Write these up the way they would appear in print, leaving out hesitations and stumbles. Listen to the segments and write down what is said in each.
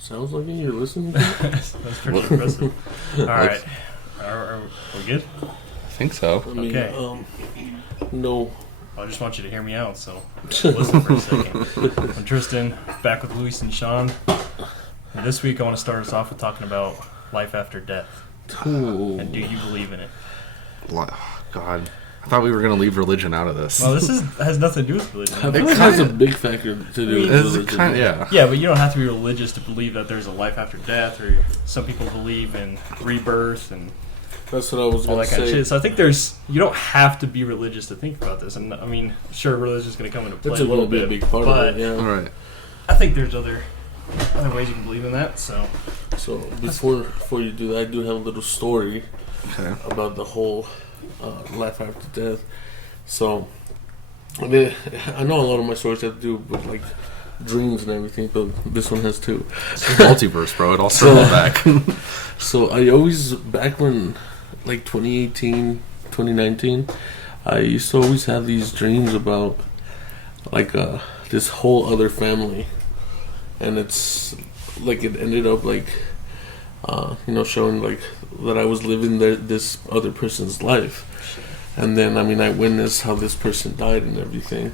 Sounds like you're listening. That's pretty impressive. All right. Are we good? I think so. I mean, Okay. No. I just want you to hear me out, so listen for a second. I'm Tristan, back with Luis and Sean. And this week I want to start us off with talking about life after death. Ooh. And do you believe in it? God. I thought we were going to leave religion out of this. Well, this has nothing to do with religion. I think it has a big factor to do with religion. Yeah, but you don't have to be religious to believe that there's a life after death, or some people believe in rebirth and That's what I was all going that to kind of say. shit. So I think you don't have to be religious to think about this. And I mean, sure, religion's going to come into play That's a little be bit, a big part but of it, yeah. All right. I think there's other ways you can believe in that. So before you do that, I do have a little story about the whole life after death. So, I mean, I know a lot of my stories have to do with like dreams and everything, but this one has too. It's a multiverse, bro. It all circled back. So I always, back when, like 2018, 2019, I used to always have these dreams about like this whole other family, and it's like it ended up like showing like that I was living this other person's life. And then, I mean, I witnessed how this person died and everything.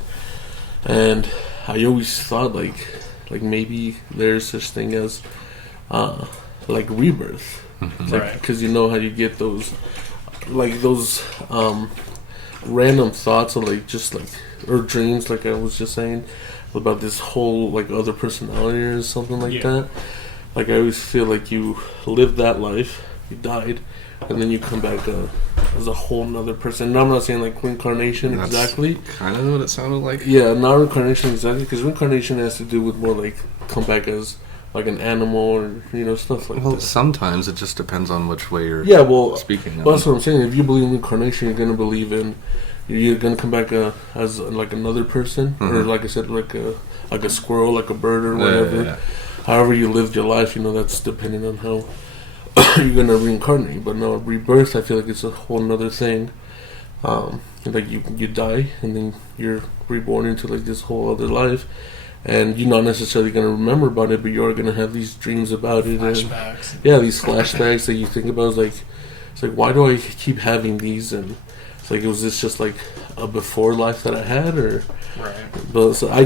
And I always thought, like maybe there's such thing as, like, rebirth. Mm-hmm. Like, because you know how you get those random thoughts of, like, just, like, or dreams, like I was just saying, about this whole, like, other personality or something like that. Like, I always feel like you lived that life, you died, and then you come back as a whole nother person. And I'm not saying like reincarnation exactly. Kind of what it sounded like. Yeah, not reincarnation exactly, because reincarnation has to do with more like come back as like an animal or stuff like that. Well, sometimes it just depends on which way you're speaking. Well, that's what I'm saying. If you believe in reincarnation, you're gonna believe in you're gonna come back as like another person, or like I said, like a squirrel, like a bird or whatever. Yeah. However you lived your life, that's depending on how you're gonna reincarnate. But no, rebirth, I feel like it's a whole nother thing. Like you die and then you're reborn into like this whole other life, and you're not necessarily gonna remember about it, but you're gonna have these dreams about it. flashbacks. And, these flashbacks that you think about. It's like why do I keep having these? And it's like, was this just like a before life that I had, or? Right. But so I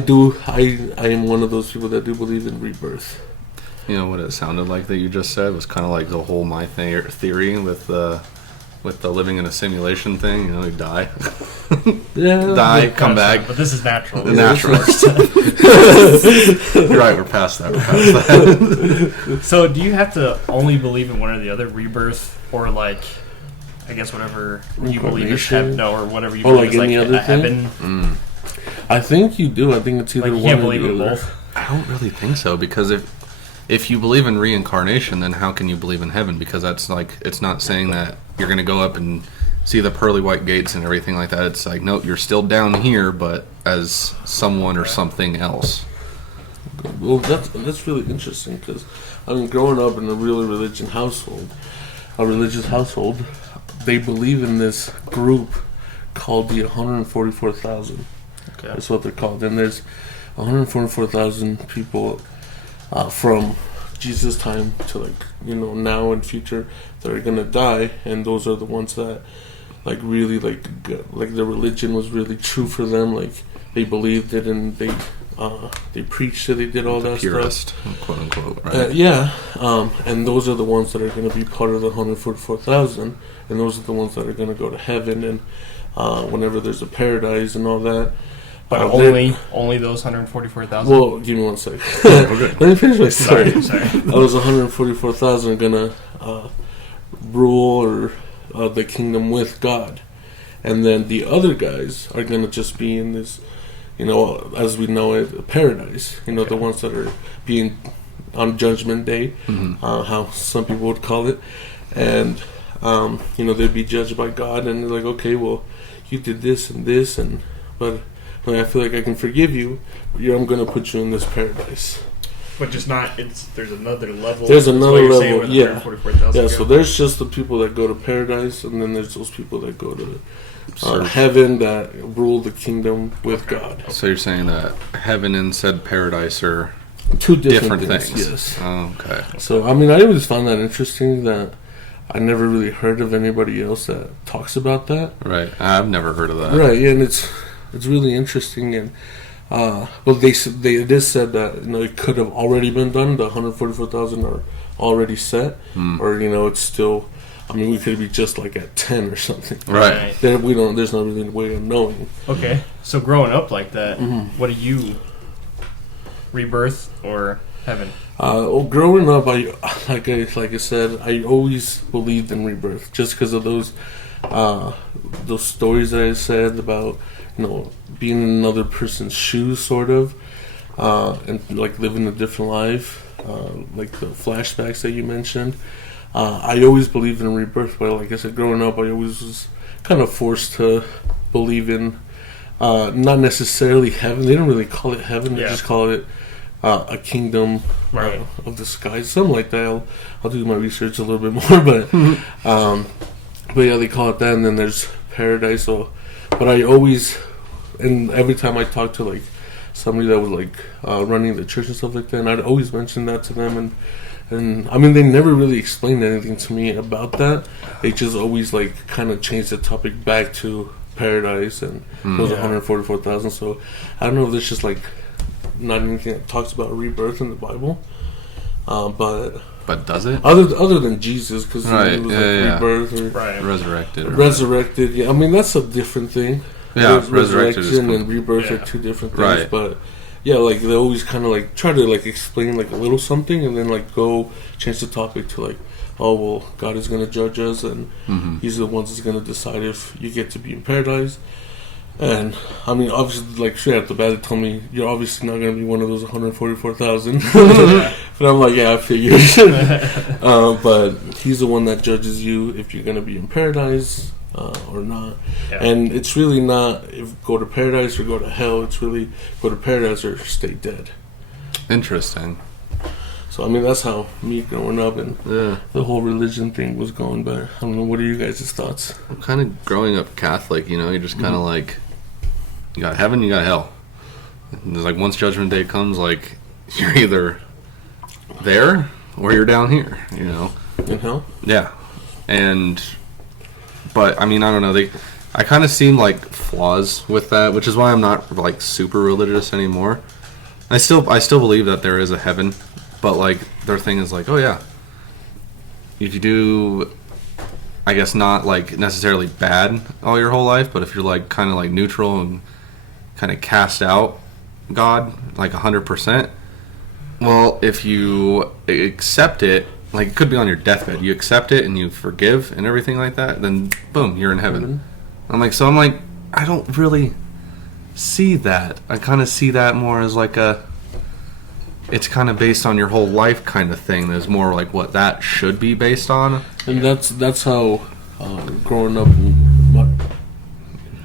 am one of those people that do believe in rebirth. You know what it sounded like that you just said was kind of like the whole theory with the living in a simulation thing. You die, die, come back. But this is natural. Natural. You're right. We're past that. So, do you have to only believe in one or the other, rebirth, or like, I guess whatever you believe is heaven, or whatever you believe like is like other heaven? I think you do. I think it's either like you one can't or believe the in other. both. I don't really think so, because if you believe in reincarnation, then how can you believe in heaven? Because that's like, it's not saying that you're going to go up and see the pearly white gates and everything like that. It's like, no, you're still down here, but as someone or something else. Well, that's really interesting, because I mean, growing up in a really religious household, they believe in this group called the 144,000. Okay. That's what they're called. And there's 144,000 people from Jesus' time to like now and future that are gonna die, and those are the ones that like really like the religion was really true for them. Like they believed it, and they preached it. They did all that purist, stuff, quote unquote. Right? And those are the ones that are gonna be part of the 144,000, and those are the ones that are gonna go to heaven, and whenever there's a paradise and all that. But only those 144,000? Well, give me 1 second. Let me finish my story. Sorry. Those 144,000 are going to rule the kingdom with God. And then the other guys are going to just be in this, as we know it, paradise. The ones that are being on Judgment Day, how some people would call it. And, they'd be judged by God, and they're like, okay, well, you did this and this, but I feel like I can forgive you. I'm going to put you in this paradise. But just not. There's another level. There's another level. Yeah. Yeah. So there's just the people that go to paradise, and then there's those people that go to heaven that rule the kingdom with God. So you're saying that heaven and said paradise are Two different things. Yes. Oh, okay. So I mean, I always found that interesting that I never really heard of anybody else that talks about that. Right. I've never heard of that. Right. Yeah, and it's really interesting and. Well, it is said that it could have already been done. The 144,000 are already set, or it's still. I mean, we could be just like at 10 or something. Right. That we don't. There's not really a way of knowing. Okay, so growing up like that, what do you rebirth or heaven? Growing up, like I said, I always believed in rebirth, just because of those stories that I said about being in another person's shoes, sort of, and like living a different life, like the flashbacks that you mentioned. I always believed in rebirth, but like I said, growing up, I always was kind of forced to believe in not necessarily heaven. They don't really call it heaven; they just call it a kingdom of the skies, something like that. I'll do my research a little bit more, but yeah, they call it that. And then there's paradise. So, but I always. And every time I talk to like somebody that was like running the church and stuff like that, and I'd always mention that to them, and I mean they never really explained anything to me about that. They just always like kind of changed the topic back to paradise and those 144,000. So I don't know if there's just like not anything that talks about rebirth in the Bible, but does it? Other than Jesus, because it was rebirth or resurrected. Yeah, I mean that's a different thing. Yeah, resurrection and rebirth are two different things, right. But yeah, like they always kind of like try to like explain like a little something, and then like go change the topic to like, oh well, God is going to judge us, and He's the ones that's going to decide if you get to be in paradise. And I mean, obviously, like straight off the bat, they told me you're obviously not going to be one of those 144,000. But I'm like, yeah, I figured. But He's the one that judges you if you're going to be in paradise. Or not, and it's really not if go to paradise or go to hell. It's really go to paradise or stay dead. Interesting. So I mean that's how me growing up and the whole religion thing was going. But I don't know. What are you guys' thoughts? I'm kind of growing up Catholic. You're just kind of like you got heaven, you got hell. And there's like once Judgment Day comes, like you're either there or you're down here. In hell. Yeah, and. But I mean, I don't know. I kind of seem like flaws with that, which is why I'm not like super religious anymore. I still believe that there is a heaven, but like their thing is like, oh yeah, if you do, I guess not like necessarily bad all your whole life, but if you're like kind of like neutral and kind of cast out God like 100%, well, if you accept it. Like, it could be on your deathbed. You accept it and you forgive and everything like that, then, boom, you're in heaven. I'm like, I don't really see that. I kind of see that more as like it's kind of based on your whole life kind of thing. There's more like what that should be based on. And that's how, growing up in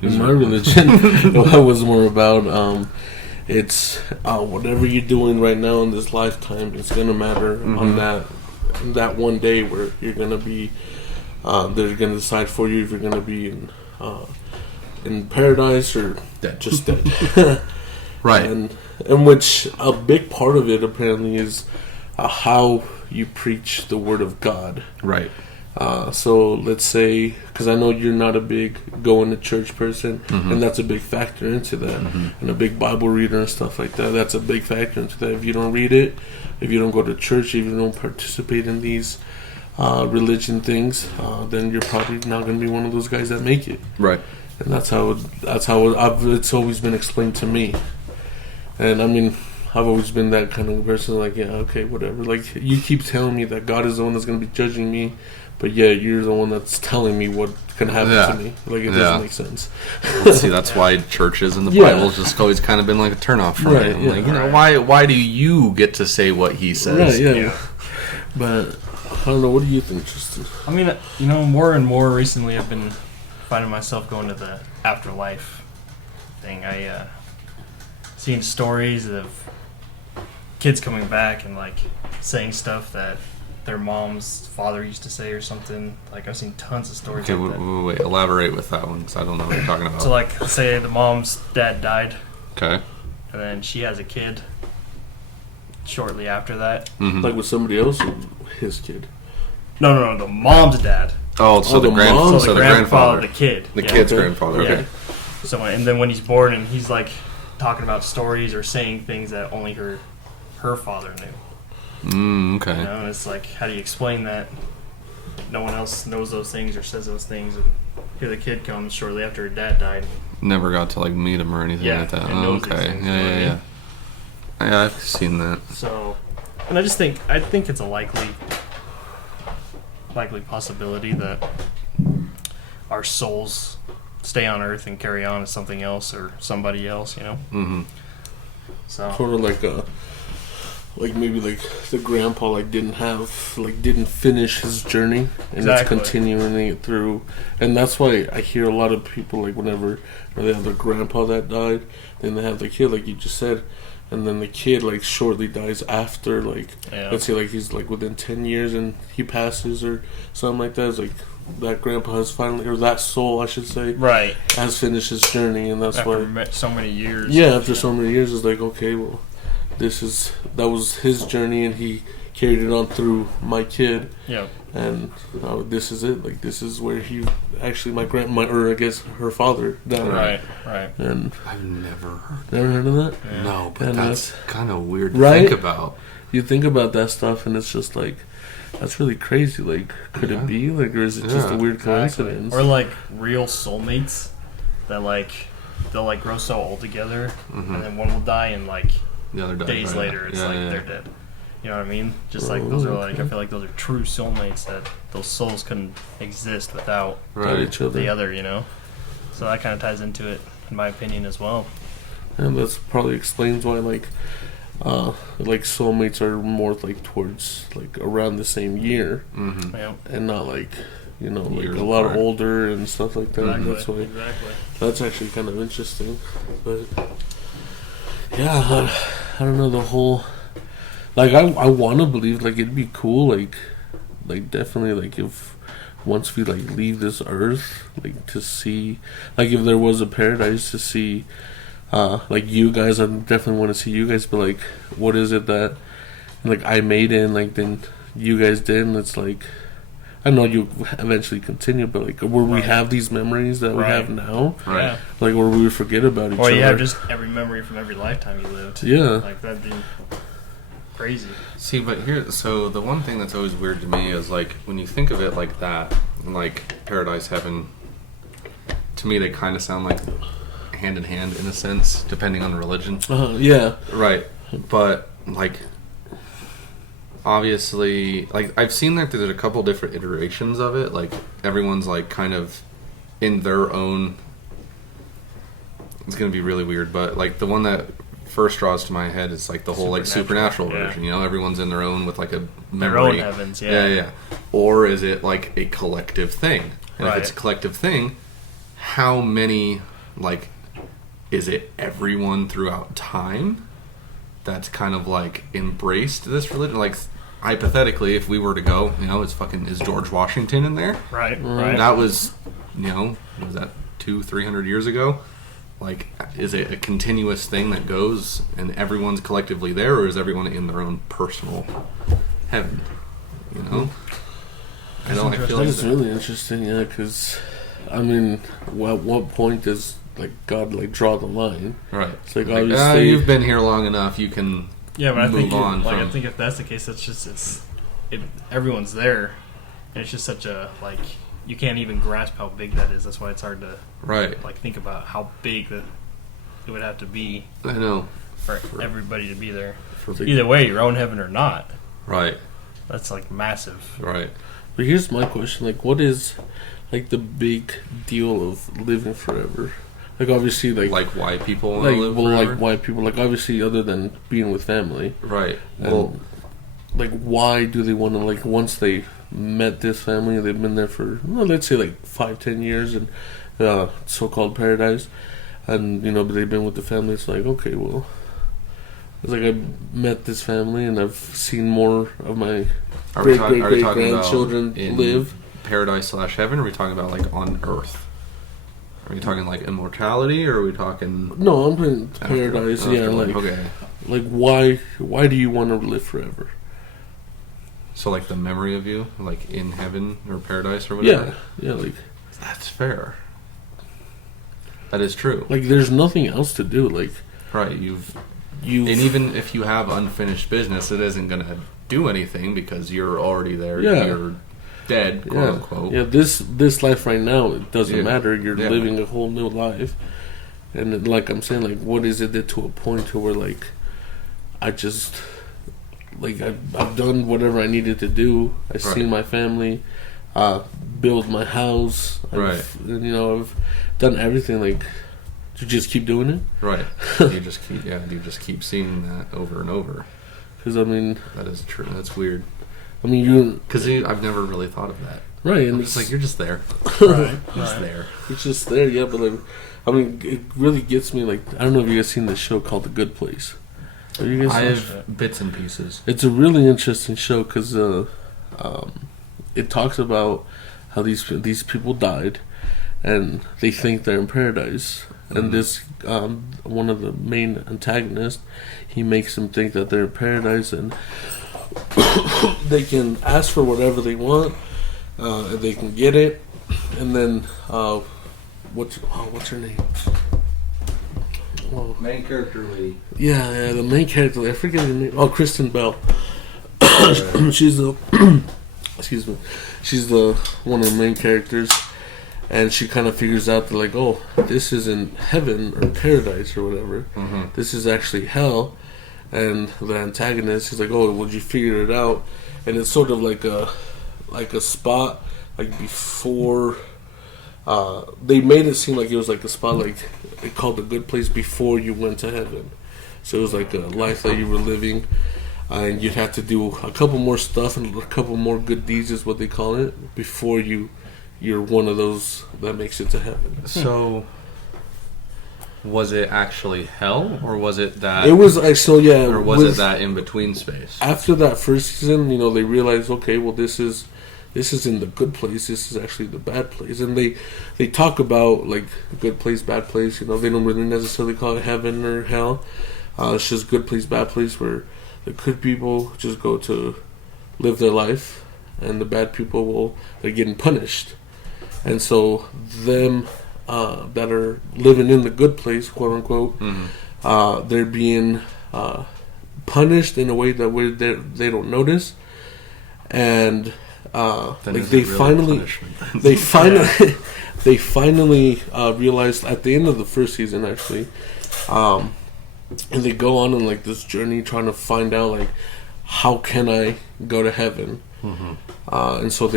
my religion, it was more about, it's whatever you're doing right now in this lifetime, it's going to matter on that one day where you're gonna be, they're gonna decide for you if you're gonna be in paradise or just dead. Right. And which a big part of it apparently is how you preach the word of God. Right. So let's say, because I know you're not a big going to church person, and that's a big factor into that, and a big Bible reader and stuff like that. That's a big factor into that. If you don't read it, if you don't go to church, if you don't participate in these religion things, then you're probably not going to be one of those guys that make it. Right. And that's how it's always been explained to me. And I mean, I've always been that kind of person, like, yeah, okay, whatever. Like, you keep telling me that God is the one that's going to be judging me, but yeah, you're the one that's telling me what can happen to me. Like, it doesn't make sense. Well, see, that's why churches and the Bible's just always kind of been like a turnoff for me. Like, why do you get to say what he says? Right, yeah. But, I don't know, what do you think, Tristan? I mean, more and more recently I've been finding myself going to the afterlife thing. I seen stories of kids coming back and like saying stuff that their mom's father used to say or something. Like, I've seen tons of stories like that. Wait, elaborate with that one, because I don't know what you're talking about. So, like, say the mom's dad died. Okay. And then she has a kid. shortly after that. Mhm. Like with somebody else or his kid? No, the mom's dad. Oh, so the the mom? So so the the grandfather, grandfather, the kid. the yeah. kid's Okay. grandfather. Yeah. Okay. So and then when he's born and he's like talking about stories or saying things that only her father knew. Okay. You know, and it's like, how do you explain that? No one else knows those things or says those things, and here the kid comes shortly after her dad died. Never got to like meet him or anything Yeah, like that. and Oh, knows these okay. things, Yeah, you know what I yeah, mean? yeah. Yeah, I've seen that. So, and I think it's a likely possibility that our souls stay on Earth and carry on as something else or somebody else, you know. Mm-hmm. So Sort of like maybe like the grandpa didn't finish his journey and Exactly. it's continuing it through, and that's why I hear a lot of people like whenever they have their grandpa that died, then they have the kid like you just said, and then the kid like shortly dies after yeah. let's say like he's like within 10 years and he passes or something like that. It's like that grandpa has finally, or that soul I should say, Right. has finished his journey, and that's why So many years. yeah, after so many years, it's like, okay, well, that was his journey, and he carried it on through my kid, Yeah. and this is it. Like, this is where he actually, or I guess her father died. Right. And I've never heard. never heard of that. Yeah. No, but And that's kind of weird to Right? think about. You think about that stuff, and it's just like, that's really crazy. Like, could Yeah. it be? Like, or is it just a Yeah. weird Exactly. coincidence? Or like real soulmates that they'll like grow so old together, Mhm. and then one will die and like The other day, days right? later it's Yeah, like yeah, they're dead. You know what I mean? Just like those are like, I feel like those are true soulmates that those souls couldn't exist without Got Right. each other. the other, you know? So that kind of ties into it, in my opinion, as well. And that's probably explains why like soulmates are more like towards like around the same year Mm-hmm. Yeah. and not like like Years a lot apart. older and stuff like that. Exactly. That's why Exactly. that's actually kind of interesting. But yeah, I don't know the whole like I want to believe like it'd be cool like definitely like if once we like leave this earth like to see like if there was a paradise to see like you guys. I definitely want to see you guys, but like what is it that like I made in like then you guys did, and it's like I know you eventually continue, but like where we Right. have these memories that we Right. have now, Right. Yeah. like where we forget about each Or other. you have just every memory from every lifetime you lived. Yeah. Like that'd be crazy. See, but so the one thing that's always weird to me is like when you think of it like that, like paradise, heaven. To me, they kind of sound like hand in hand in a sense, depending on religion. Yeah. Right, but like obviously, like I've seen that there's a couple different iterations of it. Like everyone's like kind of in their own. It's gonna be really weird, but like the one that first draws to my head is like the whole like supernatural Yeah. version. You know, everyone's in their own with like a memory. Their own heavens, yeah. Yeah. Or is it like a collective thing? And if it's a Right. collective thing, how many like is it everyone throughout time that's kind of like embraced this religion? Like hypothetically, if we were to go, you know, is George Washington in there? Right. Right. That was, you know, was that 200-300 years ago? Like, is it a continuous thing that goes and everyone's collectively there, or is everyone in their own personal heaven? You know, I don't. I feel That like is really interesting, yeah, because I mean, at what point does like God like draw the line? right. It's like Like, obviously you've been here long enough. You can. Yeah, but I move think on I from- think if that's the case, everyone's there, and it's just such a like you can't even grasp how big that is. That's why it's hard to Right. like think about how big it would have to be I know. for everybody to be there. For Either way, your own heaven or not, right. that's like massive. Right. But here's my question: like, what is like the big deal of living forever? Like, obviously, Like why people want to like live well, forever. like why people like obviously other than being with family, Right. and, Well, like why do they want to like once they met this family, they've been there for well, let's say like 5-10 years in so-called paradise, and but they've been with the family. It's like okay, well, it's like I met this family and I've seen more of my are we great talking about grandchildren in live. paradise/heaven? Or are we talking about like on Earth? Are we talking like immortality, or are we talking No, I'm putting after- paradise. afterlife? Yeah, like okay. Like, why do you want to live forever? So, like, the memory of you, like, in heaven or paradise or whatever? Yeah, like... That's fair. That is true. Like, there's nothing else to do, like... Right, you've and even if you have unfinished business, it isn't going to do anything because you're already there. Yeah. You're dead, quote unquote. Yeah, this life right now, it doesn't matter. You're Yeah. living a whole new life. And then, like I'm saying, like, what is it that to a point to where, like, I just... Like, I've done whatever I needed to do. I've seen my family, build my house. I've done everything, like... To just keep doing it, right? You just keep seeing that over and over. Because I mean, that is true. That's weird. I mean, because I've never really thought of that. Right, and it's like you're just there, right? Just there. It's just there, yeah. But like, I mean, it really gets me. Like, I don't know if you guys seen this show called The Good Place. Have you guys? I have bits and pieces. It's a really interesting show because it talks about how these people died, and they think they're in paradise. And this, one of the main antagonists, he makes them think that they're in paradise and they can ask for whatever they want, and they can get it. And then, what's her name? Oh. Main character lady. Yeah, the main character. I forget her name. Oh, Kristen Bell. She's the, excuse me, she's the one of the main characters. And she kind of figures out that, like, oh, this isn't heaven or paradise or whatever. Mm-hmm. This is actually hell. And the antagonist is like, oh, would you figure it out? And it's sort of like a spot, like, before... they made it seem like it was like a spot, like, it called The Good Place before you went to heaven. So it was like a life that you were living. And you'd have to do a couple more stuff and a couple more good deeds is what they call it, before you're one of those that makes it to heaven. So, was it actually hell, or was it that... It was, so yeah... Or was it that in-between space? After that first season, they realized, okay, well, this is in the good place, this is actually the bad place. And they talk about, like, good place, bad place, they don't really necessarily call it heaven or hell. It's just good place, bad place, where the good people just go to live their life, and the bad people, they're getting punished. And so them that are living in the good place, quote unquote, they're being punished in a way that they don't notice, and they finally realized at the end of the first season, actually, and they go on like this journey trying to find out, like, how can I go to heaven. And so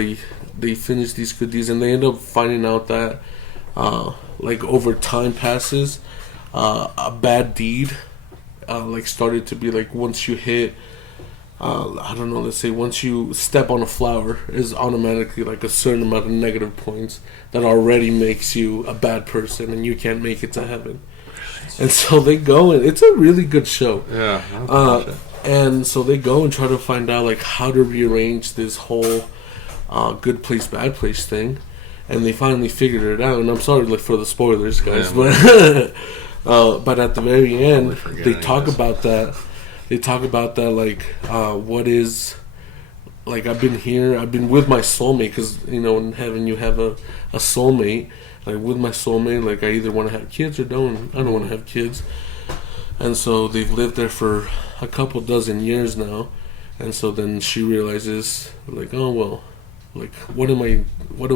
they finish these good deeds, and they end up finding out that like, over time passes, a bad deed like started to be like, once you hit I don't know, let's say once you step on a flower is automatically like a certain amount of negative points that already makes you a bad person and you can't make it to heaven. And so they go, and it's a really good show. Yeah, I'll watch it. And so they go and try to find out, like, how to rearrange this whole good place, bad place thing. And they finally figured it out. And I'm sorry, like, for the spoilers, guys. Yeah, but at the very end, they talk about that. They talk about that, like, what is... Like, I've been with my soulmate. Because, in heaven you have a soulmate. Like, with my soulmate, like, I either want to have kids or I don't want to have kids. And so they've lived there for a couple dozen years now. And so then she realizes, like, oh, well, like, what do I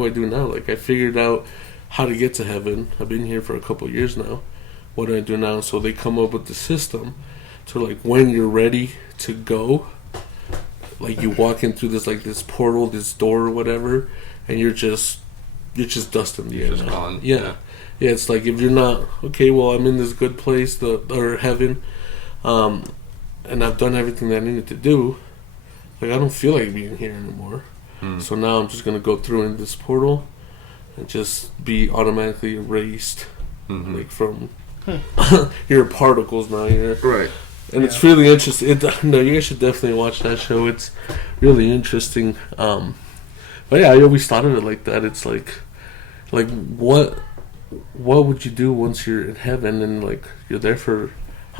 do now? Like, I figured out how to get to heaven. I've been here for a couple years now. What do I do now? So they come up with the system to, like, when you're ready to go, like, you walk in through this portal, this door or whatever, and you're just dust in the air. Just gone. Yeah. Yeah, it's like, if you're not, okay, well, I'm in this good place, or heaven, and I've done everything that I needed to do, like, I don't feel like being here anymore. So now I'm just going to go through in this portal and just be automatically erased, like, from your particles now. Right. And it's really interesting. No, you guys should definitely watch that show. It's really interesting. But yeah, I always thought of it like that. It's like what would you do once you're in heaven and, like, you're there for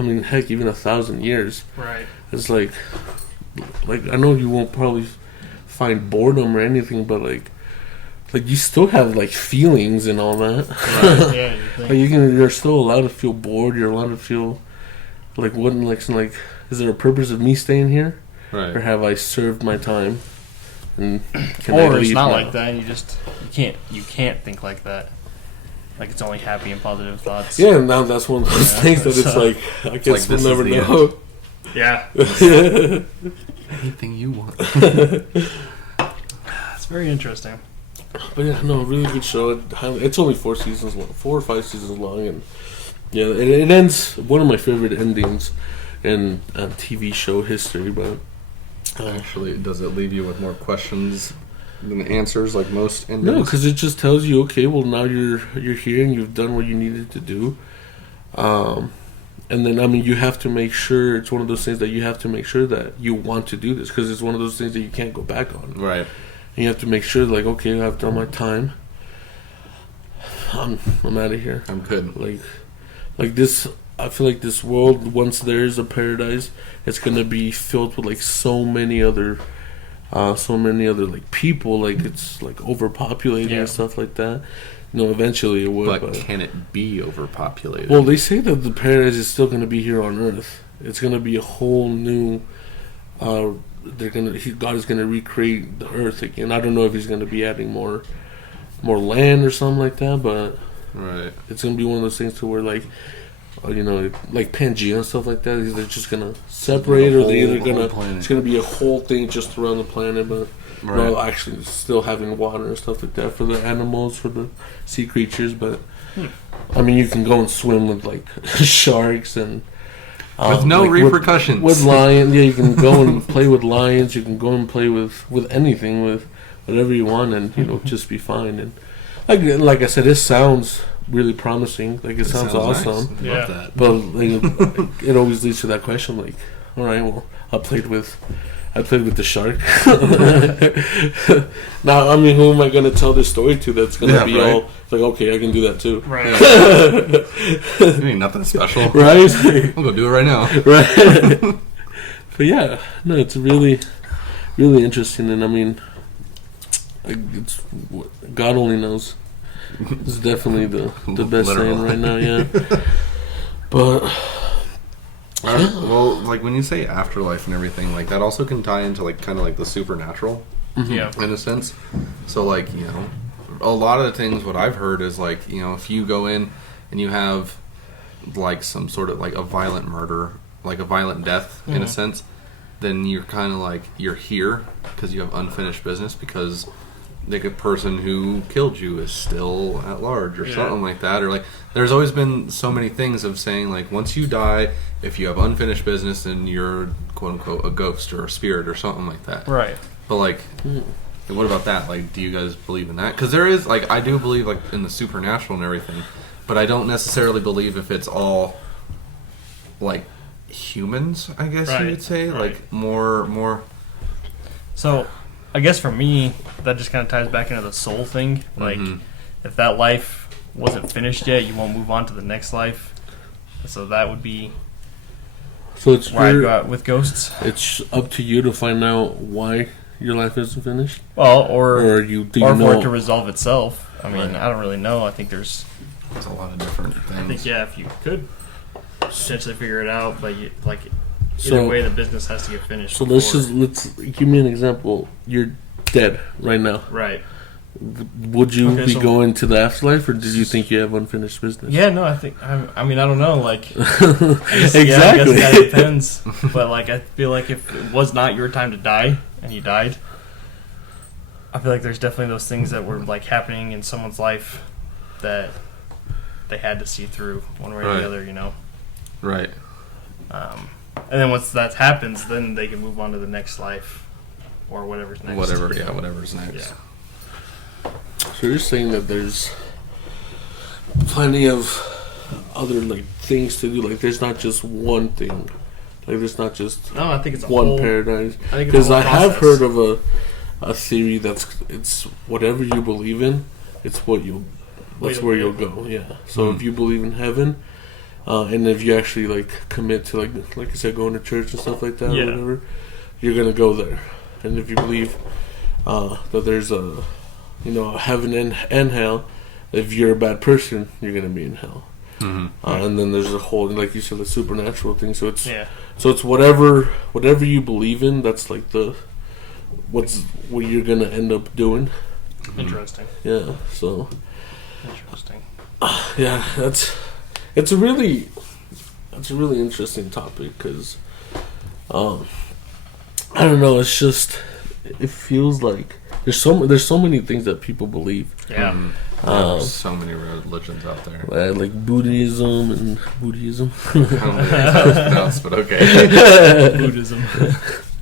I mean, heck, even 1,000 years. Right. It's like I know you won't probably find boredom or anything, but like you still have like feelings and all that. Right. Yeah. You're still allowed to feel bored. You're allowed to feel like is there a purpose of me staying here, Right. or have I served my time? And or it's not like that. And you can't think like that. Like it's only happy and positive thoughts. Yeah, now that's one of those things that it's like I guess like we'll never this is the know. Yeah. Anything you want. It's very interesting. But yeah, no, really good show. It's only 4 seasons long, 4 or 5 seasons long, and yeah, it ends one of my favorite endings in TV show history. But Actually, does it leave you with more questions than answers, like most endings? no, because it just tells you, okay, well now you're here and you've done what you needed to do. And then I mean, you have to make sure it's one of those things that you have to make sure that you want to do this, because it's one of those things that you can't go back on. Right. And you have to make sure, like, okay, I've done my time. I'm out of here. I'm good. Like this. I feel like this world, once there is a paradise, it's gonna be filled with like so many other like people. Like it's like overpopulated and stuff like that. No, eventually it would. But can it be overpopulated? Well, they say that the paradise is still gonna be here on Earth. It's gonna be a whole new. God is gonna recreate the Earth again. I don't know if he's gonna be adding more land or something like that, but right. it's gonna be one of those things to where like like Pangea and stuff like that. They're just gonna separate, or they're either gonna it's gonna be a whole thing just around the planet, but well, actually still having water and stuff like that for the animals, for the sea creatures. But I mean, you can go and swim with like sharks and. With no repercussions. With lions, yeah, you can go and play with lions. You can go and play with anything, with whatever you want, and just be fine. And like I said, it sounds really promising. Like it sounds awesome. Nice. Love that. But like, it always leads to that question. Like, all right, well, I played with the shark. Now, I mean, who am I going to tell this story to? That's going to be right. all like, okay, I can do that too. Right. It ain't nothing special. Right? I'll go do it right now. Right. But yeah, no, it's really, really interesting, and I mean, it's God only knows. It's definitely the best saying right now, yeah. But well, like when you say afterlife and everything, like that also can tie into like kind of like the supernatural, Yeah. in a sense. So like a lot of the things what I've heard is like if you go in and you have like some sort of like a violent murder, like a violent death in a sense, then you're kind of like you're here because you have unfinished business, because like a person who killed you is still at large or something like that. Or like there's always been so many things of saying like once you die, if you have unfinished business, then you're quote unquote a ghost or a spirit or something like that. Right. But like what about that? Like, do you guys believe in that? Because there is like I do believe like in the supernatural and everything, but I don't necessarily believe if it's all like humans, I guess you would say. Right. Like more So, I guess for me, that just kind of ties back into the soul thing. Like, if that life wasn't finished yet, you won't move on to the next life. So that would be so it's where I go out with ghosts. It's up to you to find out why your life isn't finished. Well, or for know? it to resolve itself. I mean, I don't really know. I think there's a lot of different things. I think if you could potentially figure it out, but either way, the business has to get finished. So let's give me an example. You're dead right now. Right. Would you be going to the afterlife, or did you think you have unfinished business? Yeah, no, I think. I mean, I don't know. Like, exactly. Yeah, I guess that depends. But like, I feel like if it was not your time to die and you died, I feel like there's definitely those things that were like happening in someone's life that they had to see through one way or the other. Right. And then once that happens, then they can move on to the next life or whatever's next. Whatever's next. Yeah. So you're saying that there's plenty of other like things to do. Like there's not just one thing. Like there's not just I think it's one paradise. Because I have heard of a theory it's whatever you believe in, it's what that's where you'll go. Yeah. So if you believe in heaven, and if you actually like commit to like I said, going to church and stuff like that Yeah. or whatever, you're gonna go there. And if you believe that there's a a heaven and hell, if you're a bad person, you're gonna be in hell. And then there's a whole, like you said, the supernatural thing. So it's whatever you believe in. That's like what you're gonna end up doing. Interesting. Yeah. So. Interesting. Yeah, it's a really interesting topic because I don't know. It's just it feels like there's so many things that people believe. Yeah. There's so many religions out there. Like Buddhism and Buddhism. I don't know how it's pronounced, but okay. Buddhism.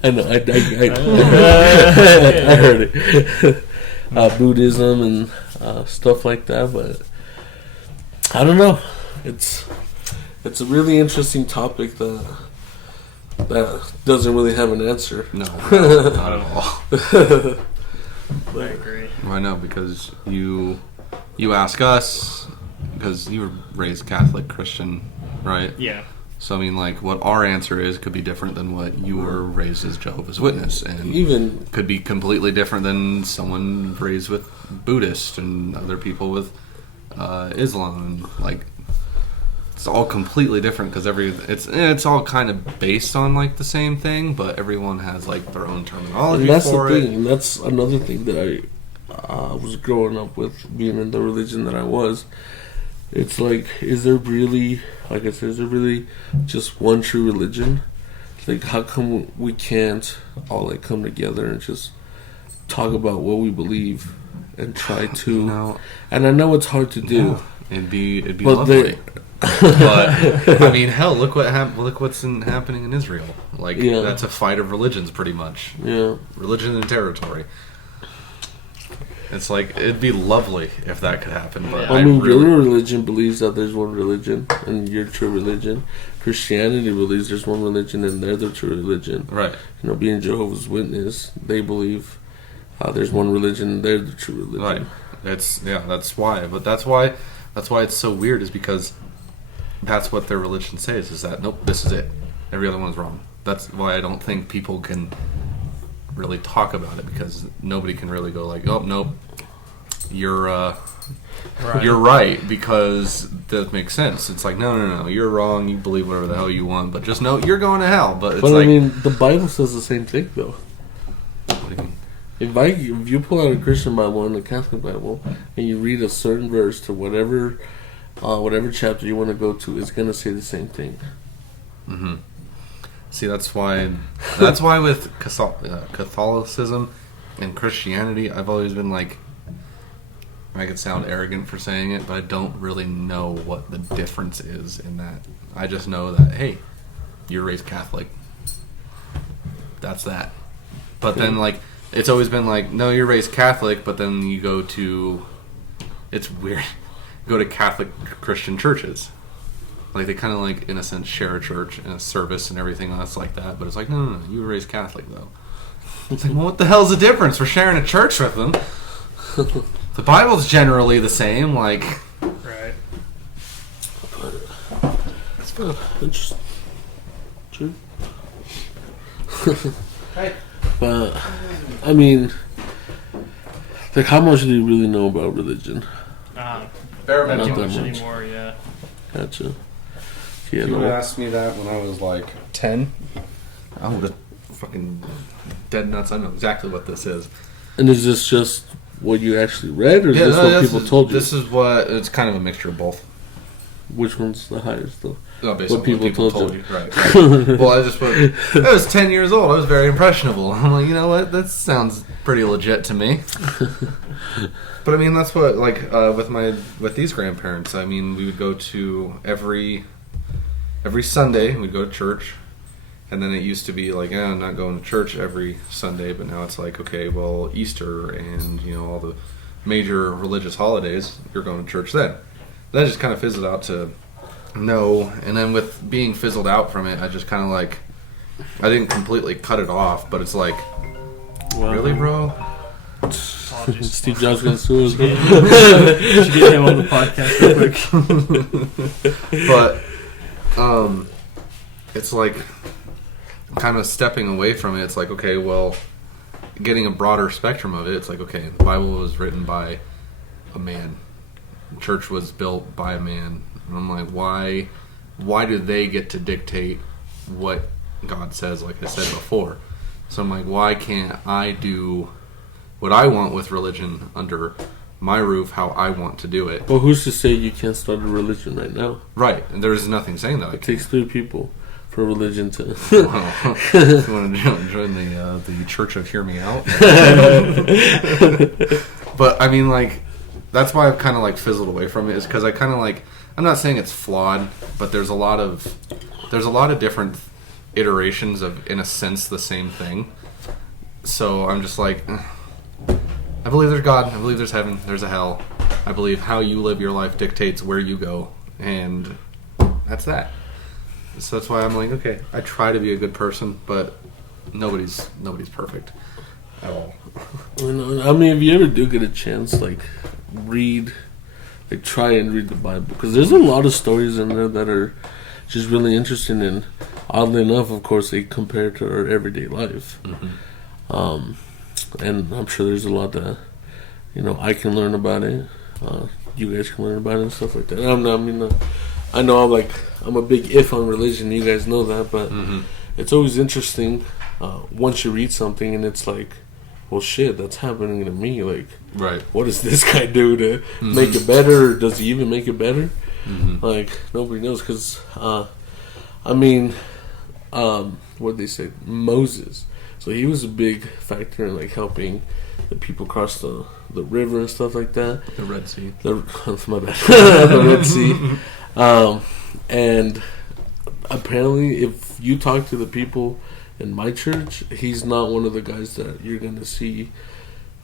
I know. I heard it. Buddhism and stuff like that, but I don't know. It's a really interesting topic that doesn't really have an answer. No, not at all. I agree. I know, because you ask us, because you were raised Catholic Christian, right? Yeah. So I mean, like, what our answer is could be different than what you were raised as Jehovah's Witness, and even could be completely different than someone raised with Buddhist and other people with Islam. And, like, it's all completely different because it's all kind of based on like the same thing, but everyone has like their own terminology and that's for the it. thing. And that's another thing that I was growing up with, being in the religion that I was. It's like, is there really, like I said, is there really just one true religion? Like, how come we can't all like come together and just talk about what we believe and try to? No. And I know it's hard to do. No. It'd be But lovely. But I mean, hell, look what's happening in Israel. Like, Yeah. that's a fight of religions, pretty much. Yeah. Religion and territory. It's like, it'd be lovely if that could happen, but I mean, your religion believes that there's one religion, and your true religion. Christianity believes there's one religion, and they're the true religion. right. You know, being Jehovah's Witness, they believe there's one religion, and they're the true religion. Right. That's why. But that's why it's so weird, is because that's what their religion says, is that, nope, this is it. Every other one's wrong. That's why I don't think people can really talk about it, because nobody can really go like, oh, nope, you're right, because that makes sense. It's like, no, you're wrong, you believe whatever the hell you want, but just know you're going to hell. But it's I mean, the Bible says the same thing, though. What do you mean? If you pull out a Christian Bible and a Catholic Bible, and you read a certain verse to whatever chapter you want to go to, it's going to say the same thing. Mm-hmm. See, that's why with Catholicism and Christianity, I've always been like, I could sound arrogant for saying it, but I don't really know what the difference is in that. I just know that, hey, you're raised Catholic. That's that. But then, like, it's always been like, no, you're raised Catholic, but then you go to, it's weird, go to Catholic Christian churches. Like, they kind of, like, in a sense, share a church and a service and everything else like that. But it's like, no, you were raised Catholic, though. It's like, well, what the hell's the difference? We're sharing a church with them. The Bible's generally the same, like... Right. That's good. Interesting. True. Hey. But, I mean, like, how much do you really know about religion? Bare Not Not that much much. anymore, yeah. Gotcha. Yeah, If you would no. ask me that when I was like 10, I would have fucking dead nuts. I know exactly what this is. And is this just what you actually read, or is this what people told you? This is what, it's kind of a mixture of both. Which one's the highest, though? No, basically What people told you. Right. Well, I was 10 years old. I was very impressionable. I'm like, you know what? That sounds pretty legit to me. But I mean, that's what, like, with these grandparents, I mean, we would go to every Sunday, we'd go to church. And then it used to be like, I'm not going to church every Sunday, but now it's like, okay, well, Easter and, you know, all the major religious holidays, you're going to church then. That just kind of fizzled out to no. And then with being fizzled out from it, I just kind of like, I didn't completely cut it off, but it's like, really, bro? Apologies. Steve Jobs gonna sue us. Should get him on the podcast real quick. But it's like kind of stepping away from it. It's like, okay, well, getting a broader spectrum of it. It's like, okay, the Bible was written by a man. The church was built by a man. And I'm like, why do they get to dictate what God says, like I said before? So I'm like, why can't I do what I want with religion under my roof, how I want to do it? Well, who's to say you can't start a religion right now? Right, and there's nothing saying that. It takes 3 people for religion to... Well, you want to join the Church of Hear Me Out? But, I mean, like, that's why I've kind of, like, fizzled away from it, is because I kind of, like... I'm not saying it's flawed, but there's a lot of different iterations of, in a sense, the same thing. So I'm just like, I believe there's God, I believe there's heaven, there's a hell. I believe how you live your life dictates where you go, and that's that. So that's why I'm like, okay, I try to be a good person, but nobody's perfect at all. I mean, if you ever do get a chance, like, try and read the Bible, because there's a lot of stories in there that are just really interesting, and oddly enough, of course, they compare to our everyday life. Mm-hmm. And I'm sure there's a lot that, I can learn about it. You guys can learn about it and stuff like that. I know I'm a big if on religion. You guys know that, but it's always interesting once you read something and it's like, well, shit, that's happening to me. Like, right? What does this guy do to make it better? Or does he even make it better? Like, nobody knows. Because, what did they say? Moses. So he was a big factor in like helping the people cross the river and stuff like that. The Red Sea. My bad. The Red Sea. And apparently, if you talk to the people in my church, he's not one of the guys that you're gonna see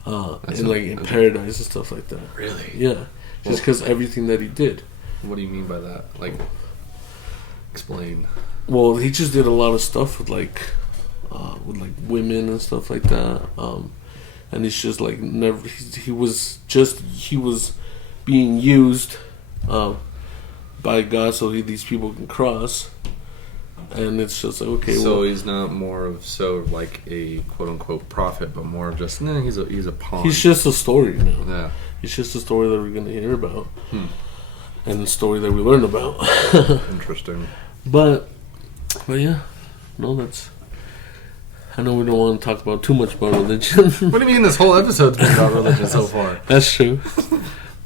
in paradise and stuff like that. Really? Yeah. Just because everything that he did. What do you mean by that? Like, explain. Well, he just did a lot of stuff with women and stuff like that. And it's just like never. He was being used by God so these people can cross. And it's just like, okay. So he's not more of like a quote unquote prophet, but more of just he's a pawn. He's just a story now. Yeah. He's just a story that we're gonna hear about, and the story that we learn about. Interesting. But yeah, no, that's. I know we don't want to talk about too much about religion. What do you mean this whole episode's been about religion so far? That's true.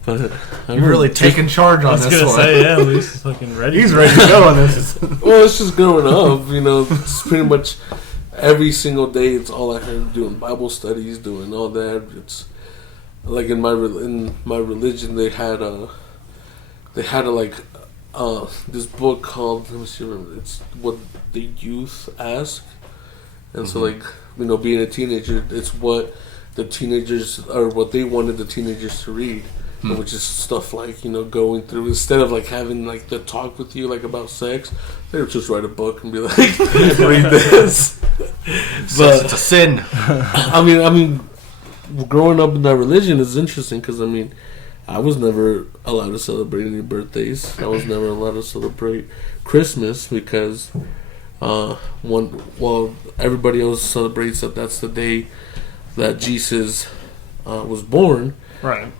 But you've really taken charge on this one. I was going to say, yeah, Luis fucking ready. He's ready to go on this. Well, it's just growing up, it's pretty much every single day. It's all I heard, doing Bible studies, doing all that. It's like in my religion, they had this book called, let me see, it's What the Youth Ask. And so, being a teenager, it's what the teenagers, or what they wanted the teenagers to read. Which is stuff like, going through, instead of having the talk with you about sex, they would just write a book and be like, read this. But it's a sin. I mean, growing up in that religion is interesting because I was never allowed to celebrate any birthdays. I was never allowed to celebrate Christmas because while everybody else celebrates that's the day that Jesus was born. Right.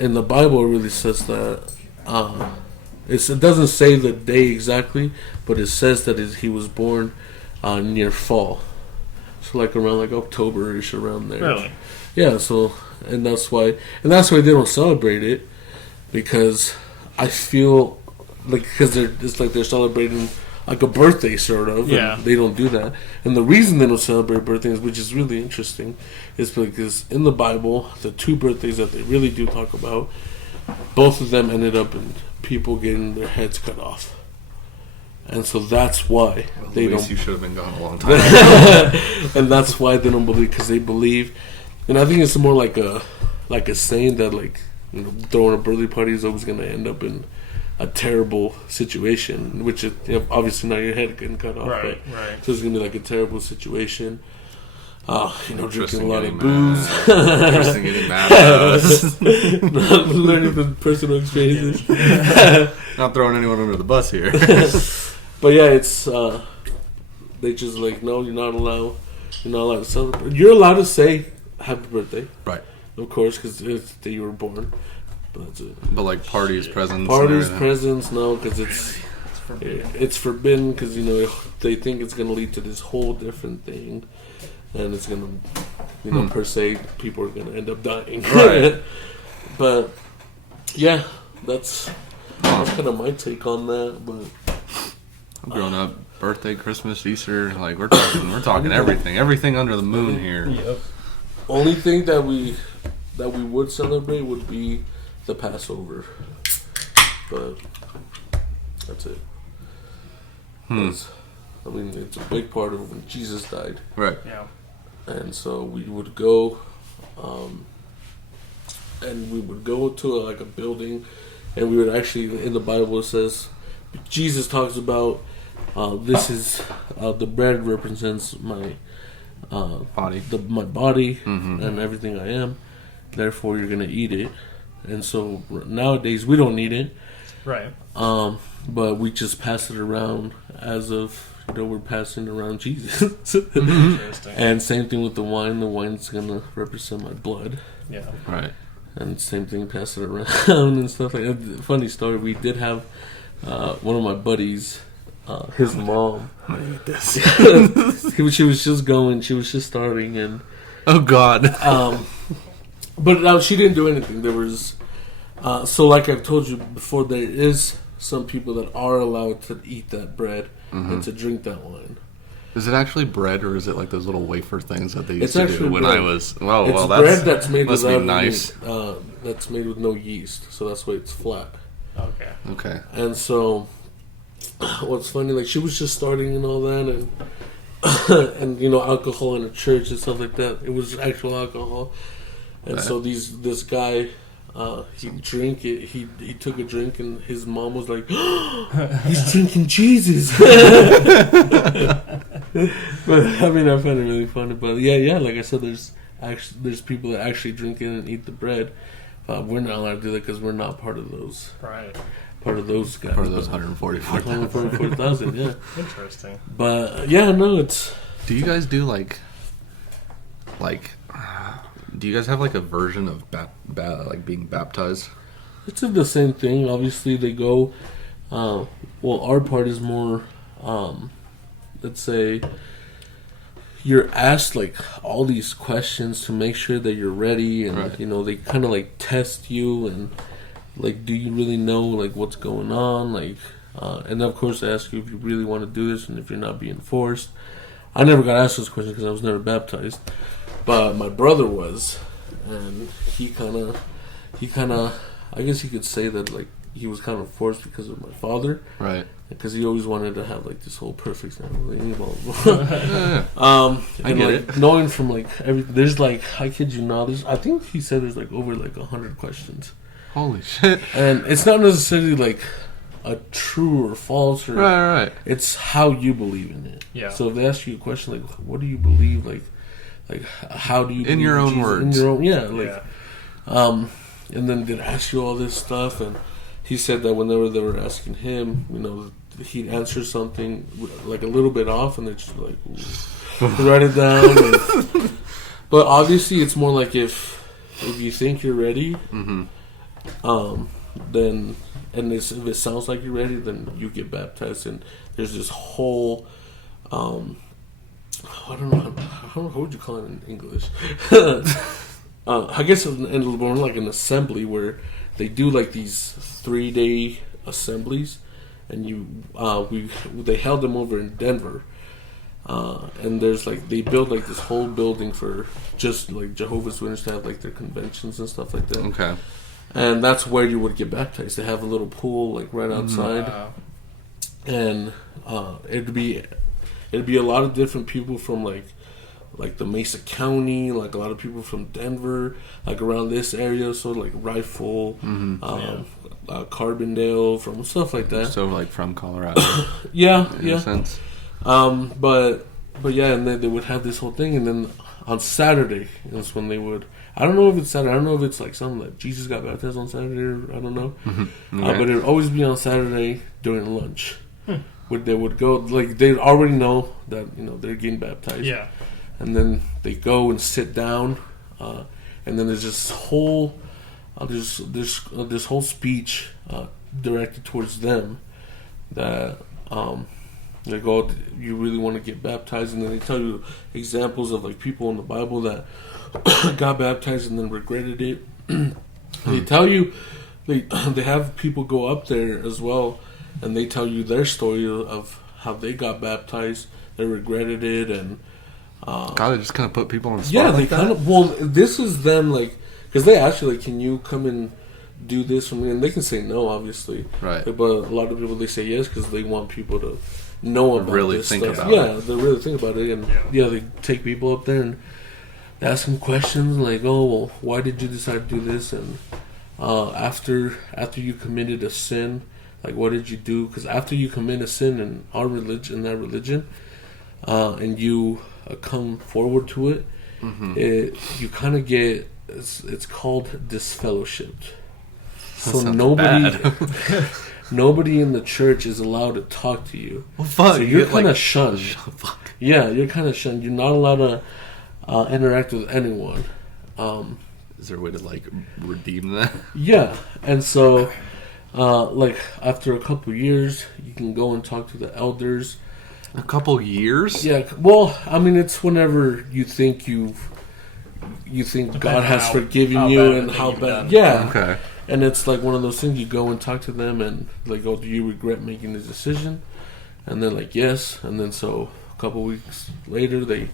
In the Bible, it really says that it doesn't say the day exactly, but it says that he was born near fall, so around October-ish, around there. Really? Yeah. So and that's why they don't celebrate it, because I feel because they're celebrating a birthday sort of. Yeah. And they don't do that, and the reason they don't celebrate birthdays, which is really interesting, is because in the Bible, the 2 birthdays that they really do talk about, both of them ended up in people getting their heads cut off, and so that's why they don't. You should have been gone a long time. And that's why they don't believe, because they believe, and I think it's more like a saying that throwing a birthday party is always going to end up in a terrible situation, which is obviously not your head getting cut off, right. So it's gonna be a terrible situation. Drinking a lot of booze. Interesting getting mad. Learning from personal experiences. Not throwing anyone under the bus here. But yeah, it's they just like, no, you're not allowed to celebrate. You're allowed to say happy birthday, Right. of course, because it's the day you were born. But that's it. But like parties, presents, Parties, and everything. presents, no, because it's forbidden because they think it's gonna lead to this whole different thing, and it's gonna per se people are gonna end up dying. Right. But yeah, that's kind of my take on that. But I'm growing up, birthday, Christmas, Easter, like we're talking everything under the moon here. Yep. only thing that we would celebrate would be the Passover, but that's it. 'Cause, I mean, it's a big part of when Jesus died. Right. Yeah. And so we would go, and we would go to a building, and we would actually, in the Bible it says, Jesus talks about, this is, the bread represents my Body. my body Mm-hmm. and everything I am. Therefore, you're gonna eat it. And so nowadays we don't need it, Right. but we just pass it around as of we're passing around Jesus. Interesting. And same thing with the wine. The wine's gonna represent my blood. Yeah. Right. And same thing, pass it around and stuff like that. Funny story, we did have one of my buddies, his mom. She was just starting, and Oh God. but she didn't do anything. There was, so like I've told you before, there is some people that are allowed to eat that bread and to drink that wine. Is it actually bread, or is it like those little wafer things that they used It's to actually do when bread. I was? Oh, It's well, bread that's made must be without nice. that's made with no yeast, so that's why it's flat. Okay. Okay. And so, what's funny, like she was just starting and all that, and alcohol in a church and stuff like that. It was actual alcohol, and Right. so this guy, he drank it. He took a drink, and his mom was like, "He's drinking Jesus." But I mean, I find it really funny. But yeah, like I said, there's people that actually drink it and eat the bread. We're not allowed to do that because we're not part of those. Right. Part of those guys. For those 144,000. 144,000, yeah. Interesting. But yeah, no, it's. Do you guys do like? Do you guys have like a version of like being baptized? It's the same thing. Obviously, they go. Well, our part is more. Let's say you're asked like all these questions to make sure that you're ready, and Right. they kind of like test you and like, do you really know like what's going on? Like, and of course, they ask you if you really want to do this and if you're not being forced. I never got asked those questions because I was never baptized, but my brother was, and he kind of, I guess you could say that like he was kind of forced because of my father, Right. because he always wanted to have like this whole perfect family. Blah, blah, blah. Yeah. I And get like it. knowing from like everything, there's like, I kid you not, I think he said there's like over like 100 questions, Holy shit. and it's not necessarily like a true or false, or Right. it's how you believe in it. Yeah. So if they ask you a question like, what do you believe, like how do you In believe your own Jesus? words. In your own, yeah, like Yeah. and then they'd ask you all this stuff, and he said that whenever they were asking him, he'd answer something like a little bit off, and they'd just be like, ooh, write it down. But obviously, it's more like if you think you're ready, Mm-hmm. then if it sounds like you're ready, then you get baptized, and there's this whole. I don't know. How would you call it in English? I guess in more like an assembly where they do like these 3-day assemblies, and they held them over in Denver, and there's like they built like this whole building for just like Jehovah's Witnesses to have like their conventions and stuff like that. Okay. And that's where you would get baptized. They have a little pool like right outside, and it'd be a lot of different people from like the Mesa County, like a lot of people from Denver, like around this area, so like Rifle, Carbondale, from stuff like that. So like from Colorado. Yeah, In yeah. a sense. But yeah, and then they would have this whole thing, and then on Saturday is when they would. I don't know if it's Saturday. I don't know if it's like something that Jesus got baptized on Saturday, or I don't know. Okay. But it would always be on Saturday during lunch. they would go, like they already know that they're getting baptized. Yeah. And then they go and sit down, and then there's this whole this whole speech directed towards them that they go, you really want to get baptized, and then they tell you examples of like people in the Bible that got baptized and then regretted it. They tell you they have people go up there as well, and they tell you their story of how they got baptized, they regretted it, and God, they just kind of put people on the spot. yeah, like they kind of. Well, this is them like because they ask you like, can you come and do this for me? And they can say no, obviously. Right. But a lot of people they say yes because they want people to know about really this think stuff. about yeah, it. they really think about it, and they take people up there and ask them questions like, oh, well, why did you decide to do this? And after you committed a sin, like what did you do? Because after you commit a sin in our religion, and you come forward to it, you kind of get it's called disfellowshipped. So nobody in the church is allowed to talk to you. Well, fuck, so you're kind of shunned. Fuck. Yeah, you're kind of shunned. You're not allowed to interact with anyone. Is there a way to like redeem that? Yeah, and so like after a couple years, you can go and talk to the elders. A couple years? Yeah, well, I mean, it's whenever you think God has forgiven you and how bad. Yeah. Okay. And it's like one of those things, you go and talk to them and like, oh, do you regret making this decision? And they're like, yes. And then so a couple weeks later, they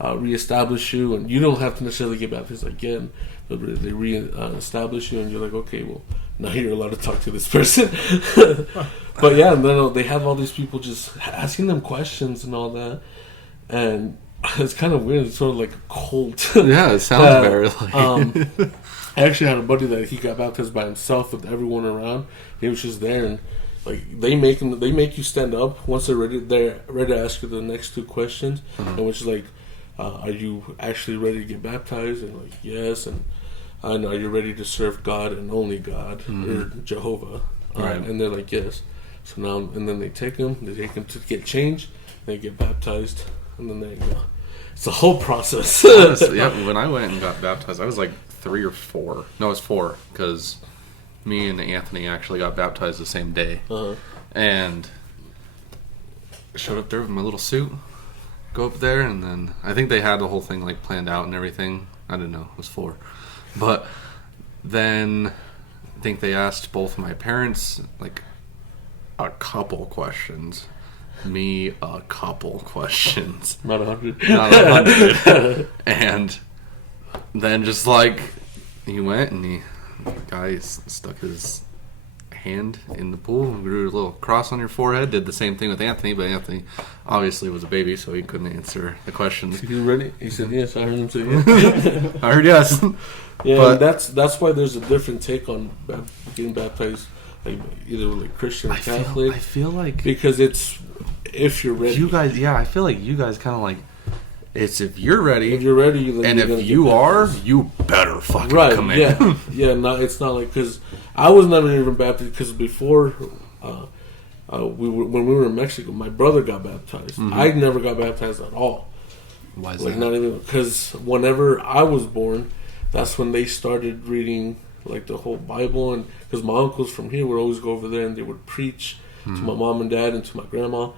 reestablish you, and you don't have to necessarily get baptized again, but they reestablish you, and you're like, okay, well, now you're allowed to talk to this person. But yeah, and then they have all these people just asking them questions and all that, and it's kind of weird. It's sort of like a cult. Yeah, it sounds very like. I actually had a buddy that he got baptized by himself with everyone around. He was just there, and like they make you stand up once they're ready to ask you the next two questions, and which is like, are you actually ready to get baptized? And like, yes, and are you ready to serve God and only God or Jehovah? Right. And they're like, yes. So now, and then they take them to get changed. They get baptized, and then there you go. It's a whole process. Honestly, yeah, when I went and got baptized, I was like 3 or 4. No, it was 4 because me and Anthony actually got baptized the same day, and showed up there with my little suit. Go up there, and then I think they had the whole thing like planned out and everything. I didn't know it was 4, but then I think they asked both my parents like a couple questions. Me a couple questions. Not 100. Not 100. And then just like he went and the guy stuck his hand in the pool and drew a little cross on your forehead. Did the same thing with Anthony, but Anthony obviously was a baby, so he couldn't answer the questions. You ready? He said yes. I heard him say yes. I heard yes. Yeah, but that's why there's a different take on getting baptized, like either like Christian or Catholic. I feel like because it's if you're ready. You guys, yeah, I feel like you guys kind of like it's if you're ready. If you're ready, then and if you are, you better fucking come in. Yeah, yeah. No, it's not like because I was never even baptized because before. When we were in Mexico, my brother got baptized. I never got baptized at all. Why is like that? Not even because whenever I was born, that's when they started reading like the whole Bible, and because my uncles from here would always go over there and they would preach to my mom and dad and to my grandma.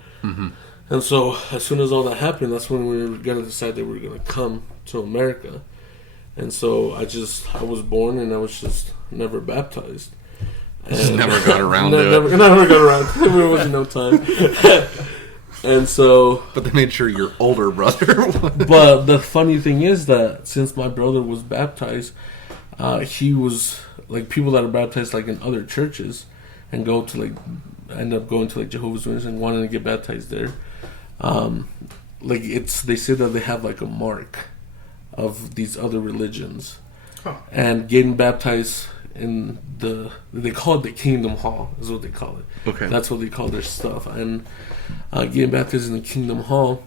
And so as soon as all that happened, that's when we were gonna decide that we were gonna come to America. And so I was born and I was just never baptized. Just never got around to it. Never got around to it. There was no time. And so... But they made sure your older brother was. But the funny thing is that since my brother was baptized, he was... Like, people that are baptized, like, in other churches and go to, like... End up going to, like, Jehovah's Witnesses and wanting to get baptized there. Like, it's... They say that they have, like, a mark of these other religions. Huh. And getting baptized... they call it the Kingdom Hall is what they call it. Okay, that's what they call their stuff. And getting baptized in the Kingdom Hall,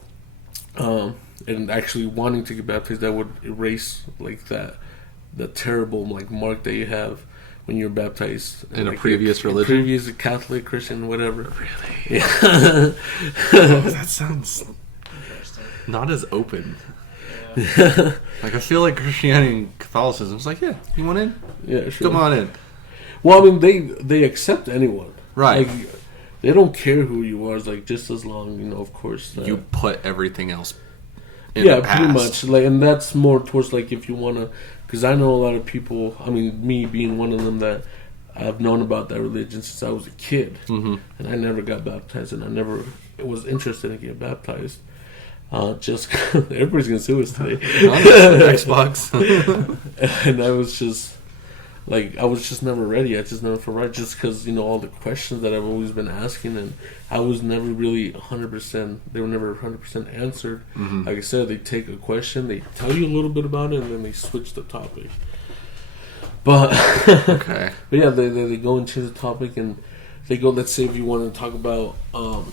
and actually wanting to get baptized, that would erase like the terrible like mark that you have when you're baptized in a previous religion, previous Catholic, Christian, whatever. Really? Yeah. That sounds not as open. Yeah. Like I feel like Christianity and Catholicism is like, yeah, you want in? Yeah, sure. Come on in. Well, I mean, they accept anyone, Right? Like, they don't care who you are. It's like just as long, of course. You put everything else. In Yeah, the past. pretty much. Like, and that's more towards like if you want to, because I know a lot of people. I mean, me being one of them that I've known about that religion since I was a kid, Mm-hmm. and I never got baptized, and I never was interested in getting baptized. Just everybody's gonna sue us today. Xbox. And I was just like, I was just never ready. I just never felt right, just because all the questions that I've always been asking, and I was never really 100%. They were never 100% answered. Mm-hmm. Like I said, they take a question, they tell you a little bit about it, and then they switch the topic. But Okay. but yeah, they go and change the topic, and they go. Let's say if you want to talk about, I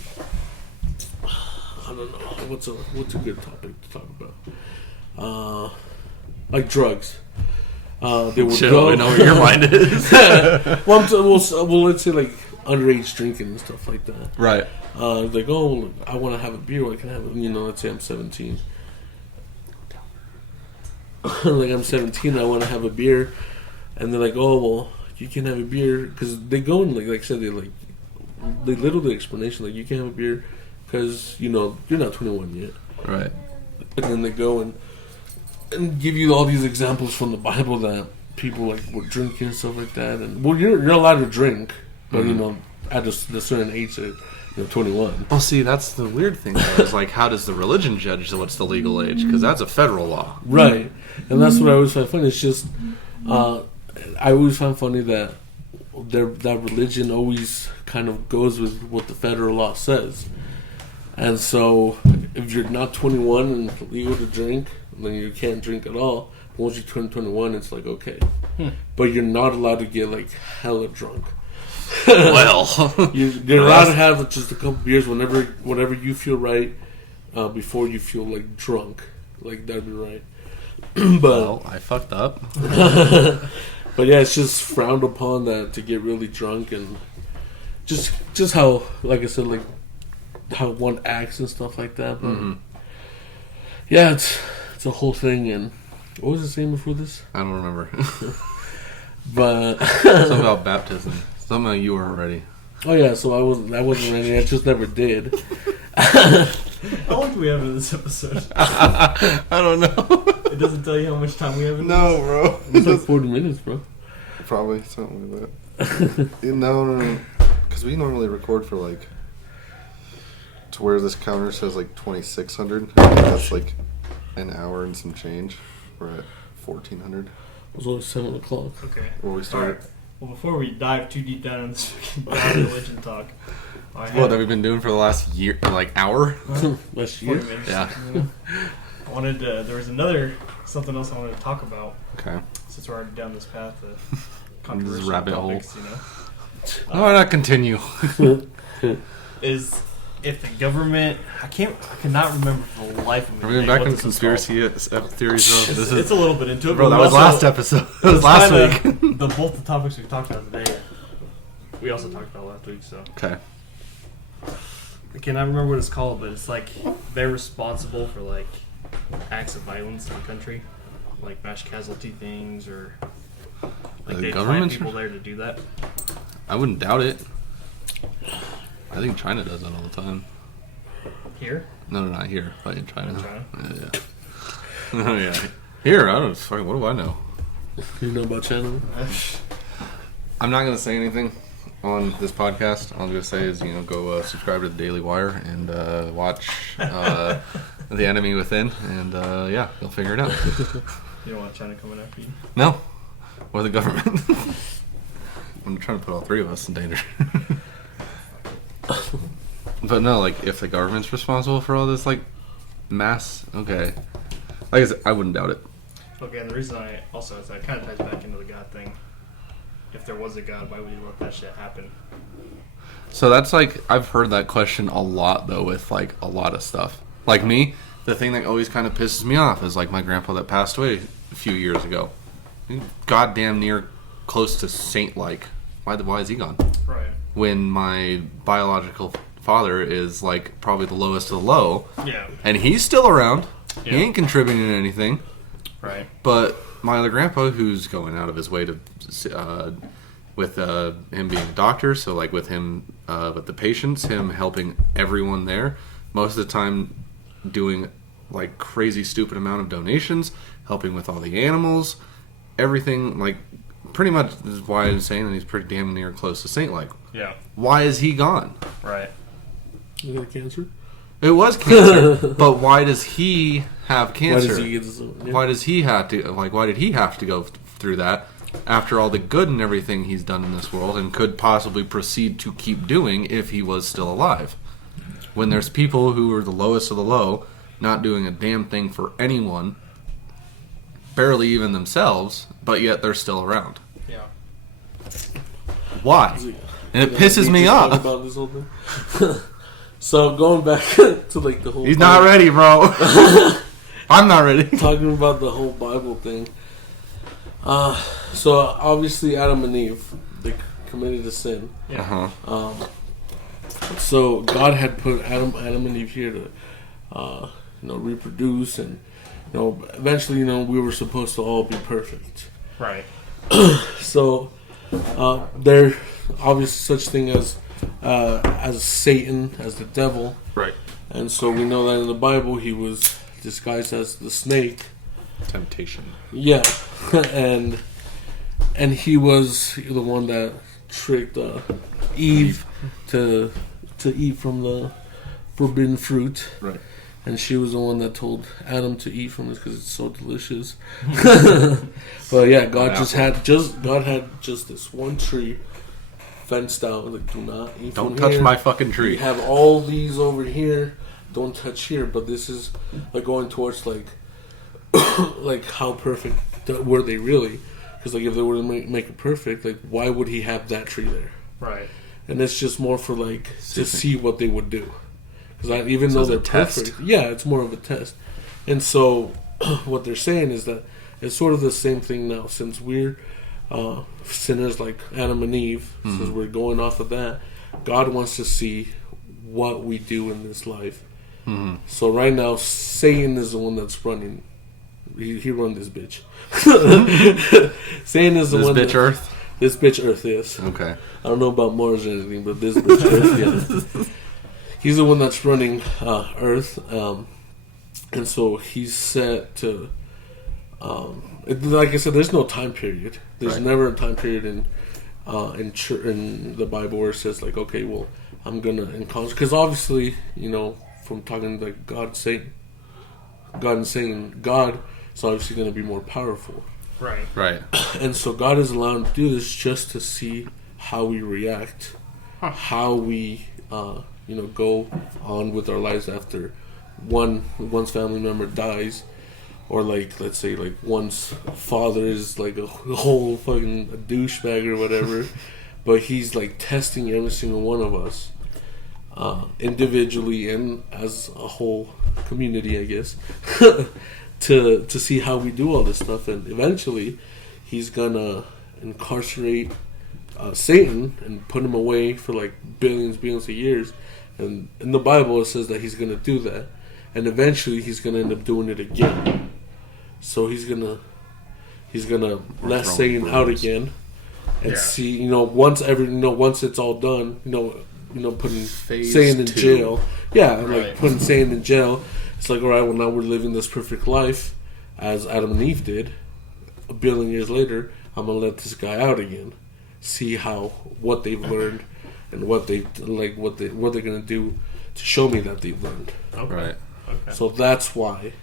don't know, what's a good topic to talk about? Like drugs. They would Chill, go. I know where your mind is. Well, let's say like underage drinking and stuff like that. Right. Like, oh, I want to have a beer. I can have it. Let's say I'm 17. Like I'm 17, I want to have a beer, and they're like, oh, well, you can have a beer because they go and like I said, they literally explanation like you can have a beer because you're not 21 yet. Right. And then they go and give you all these examples from the Bible that people like were drinking and stuff like that. And well, you're allowed to drink, but at a certain age, 21. Well, see, that's the weird thing. Though, is like, how does the religion judge what's the legal age? Because that's a federal law, Right? And that's what I always find funny. It's just I always find funny that that religion always kind of goes with what the federal law says. And so, if you're not 21 and legal to drink, then you can't drink at all. Once you turn 21, it's like, okay. But you're not allowed to get, like, hella drunk. Well, You're allowed to have just a couple beers whenever you feel right, before you feel, like, drunk. Like, that'd be right. But well, I fucked up. but yeah, it's just frowned upon that to get really drunk, and just how, like I said, like, how one acts and stuff like that. But yeah, it's a whole thing. And what was the saying before this? I don't remember. But Something about baptism. Somehow you weren't ready. oh yeah, so I wasn't ready. I just never did. How long do we have in this episode? I don't know. It doesn't tell you how much time we have in No, bro. It's like 40 minutes, bro. Probably something like that. No. Because we normally record for like, to where this counter says like 2,600. I think that's like an hour and some change. We're at 1,400. It was only 7 o'clock. Okay. Where we started. Alright. Well, before we dive too deep down in this fucking religion talk, What have we been doing for the last year, like hour? Last 40 year. minutes. Yeah. I wanted to, there was something else I wanted to talk about. Okay. Since we're already down this path of This controversial rabbit topics, Why not continue? is if the government, I cannot remember for the life of me. Are we going back what in this is conspiracy theories, bro? It's a little bit into it, Bro, but that was also- last episode. That was last week. Both the topics we talked about today, we also talked about last week. So Okay. I cannot remember what it's called, but it's like they're responsible for like acts of violence in the country, like mass casualty things, or like The they find government? people there to do that. I wouldn't doubt it. I think China does that all the time. Here, No, not here, but in China. In China? Yeah. Oh yeah. Here, I don't. Fucking, what do I know? You know about China? I'm not gonna say anything on this podcast. All I'm gonna say is, go subscribe to the Daily Wire and watch The Enemy Within, and yeah, you'll figure it out. you don't want China coming after you. No, or the government. I'm trying to put all three of us in danger. But no, like if the government's responsible for all this, like mass, okay. Like I said, I wouldn't doubt it. Okay, and the reason I also is that kind of ties back into the God thing. If there was a God, why would you let that shit happen? So that's like, I've heard that question a lot though with like a lot of stuff. Like me, the thing that always kind of pisses me off is like my grandpa that passed away a few years ago. He goddamn near close to saint-like, why is he gone? Right. When my biological father is like probably the lowest of the low, Yeah. and he's still around. Yeah. He ain't contributing to anything. Right. But my other grandpa, who's going out of his way to, with him being a doctor, so like with him, with the patients, him helping everyone there, most of the time doing like crazy stupid amount of donations, helping with all the animals, everything, like pretty much is why I'm saying that he's pretty damn near close to saint-like. Yeah. Why is he gone? Right. You got cancer? It was cancer, but why does he have cancer? Why does he get his own? Yeah. Why does he have to, like, why did he have to go through that after all the good and everything he's done in this world and could possibly proceed to keep doing if he was still alive? When there's people who are the lowest of the low, not doing a damn thing for anyone, barely even themselves, but yet they're still around. Yeah. Why? And it pisses me off. About this whole thing? So going back to like the whole. He's not ready, bro. I'm not ready. Talking about the whole Bible thing. So obviously Adam and Eve, they committed a sin. Yeah. So God had put Adam and Eve here to, reproduce, and eventually, we were supposed to all be perfect. Right. So there, obviously, such thing as Satan, as the devil, Right. and so we know that in the Bible he was disguised as the snake. Temptation. Yeah, and he was the one that tricked Eve to eat from the forbidden fruit. Right. And she was the one that told Adam to eat from this because it's so delicious. But yeah, God had just this one tree fenced out. Like, do not eat. Don't from touch here. my fucking We tree. have all these over here. Don't touch here. But this is like going towards like like how perfect were they really? Because like if they were to make it perfect, like why would he have that tree there? Right. And it's just more for like to see what they would do. Because even So though it's they're a test. perfect, yeah, it's more of a test. And so what they're saying is that it's sort of the same thing now. Since we're sinners like Adam and Eve, since we're going off of that, God wants to see what we do in this life. So right now, Satan is the one that's running. He run this bitch. Satan is the This one. bitch Earth? This bitch Earth, yes. Okay. I don't know about Mars or anything, but this bitch Earth, yeah. He's the one that's running Earth, and so he's set to. Like I said, there's no time period. There's Right. never a time period in the Bible where it says like, okay, well, I'm gonna encounter, because obviously, from talking like God and Satan, God is obviously going to be more powerful. Right. Right. And so God is allowing to do this just to see how we react, how we, go on with our lives after one's family member dies, or like let's say like one's father is like a whole fucking douchebag or whatever, but he's like testing every single one of us, individually and as a whole community, I guess. to see how we do all this stuff, and eventually he's gonna incarcerate Satan and put him away for like billions of years, and in the Bible it says that he's gonna do that, and eventually he's gonna end up doing it again. So he's gonna let Satan out again, and see, once it's all done, putting Phase Satan in 2. jail. Yeah, Right. like putting Satan in jail. It's like, all right, well, now we're living this perfect life, as Adam and Eve did. A billion years later, I'm gonna let this guy out again, see what they've learned, and what they're gonna do to show me that they've learned. Okay. Right. Okay. So that's why,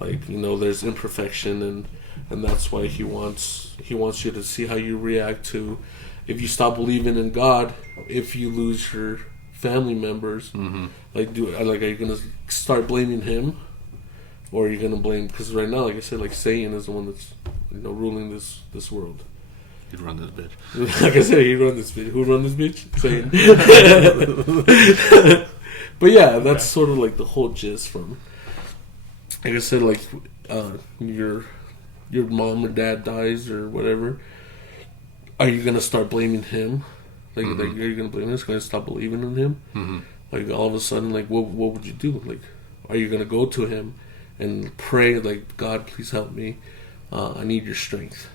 there's imperfection, and that's why he wants you to see how you react to if you stop believing in God, if you lose your family members. Are you gonna start blaming him, or are you gonna blame? Because right now, like I said, like Satan is the one that's ruling this world. You'd run this bitch. Like I said, he run this bitch. Who run this bitch? Satan. But yeah, that's sort of like the whole gist from. Like I said, like your mom or dad dies or whatever, are you gonna start blaming him? Like, are you gonna blame him? It's gonna stop believing in him. Mm-hmm. Like all of a sudden, like what would you do? Like, are you gonna go to him and pray like, God, please help me. I need your strength.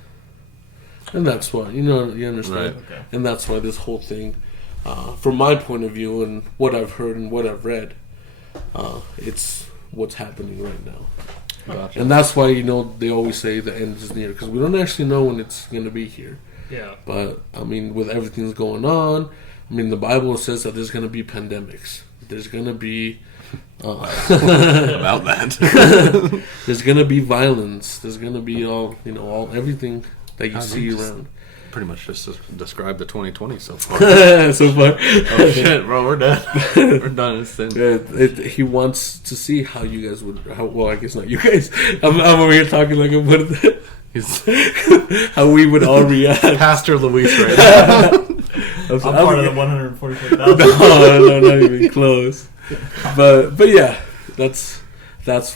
And that's why, you understand. Right. Okay. And that's why this whole thing, from my point of view and what I've heard and what I've read, it's what's happening right now. Gotcha. And that's why, they always say the end is near, because we don't actually know when it's going to be here. Yeah. But, I mean, with everything that's going on, I mean, the Bible says that there's going to be pandemics. There's going to be... about that. There's going to be violence. There's going to be all everything that you see around. Pretty much just describe the 2020 so far. So far. Oh shit, bro, we're done. We're done. It's He wants to see how you guys would. Well, I guess not you guys. I'm over here talking like I'm how we would all react. Pastor Luis right now. I'm part of the 144,000. No, not even close. But yeah, that's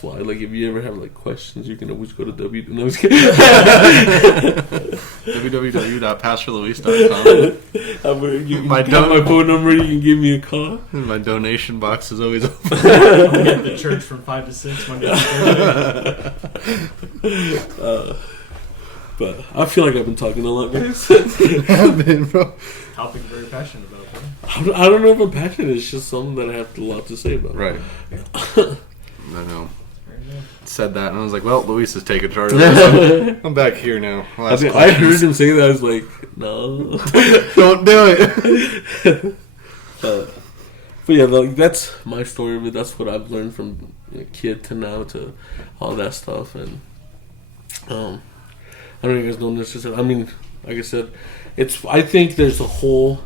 why. Like, if you ever have like questions, you can always go to www.pastorluis.com. You can got my phone number. You can give me a call. My donation box is always open. I'm at the church from 5 to 6 Monday to Thursday. But I feel like I've been talking a lot, guys. I've been, bro. Topic I'm very passionate about. Bro. I don't know if I'm passionate. It's just something that I have a lot to say about. Right. I know. Very good. Said that, and I was like, well, Luis is taking charge of this. I'm back here now. I heard him say that. I was like, no. Don't do it. But yeah, like, that's my story of it. That's what I've learned from kid to now to all that stuff. And I don't know if you guys know necessarily. I mean, like I said, I think there's a whole...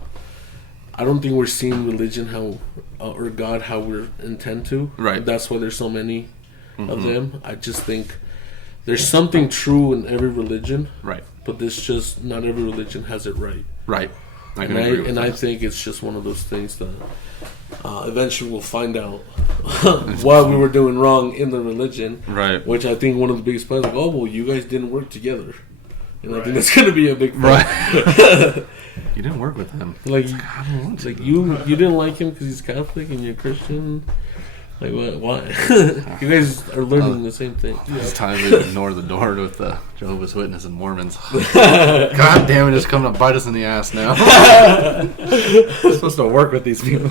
I don't think we're seeing religion or God how we're intend to. Right. That's why there's so many of them. I just think there's something true in every religion. Right. But it's just not every religion has it right. Right. I can agree with that. I think it's just one of those things that eventually we'll find out what we were doing wrong in the religion. Right. Which I think one of the biggest points, like, oh, well, you guys didn't work together. And I think that's going to be a big problem. Right. You didn't work with him. Like, I don't want to. like you didn't like him because he's Catholic and you're Christian. Like, what? Why? You guys are learning the same thing. It's time to ignore the door with the Jehovah's Witnesses and Mormons. God damn it, it's coming to bite us in the ass now. We're supposed to work with these people.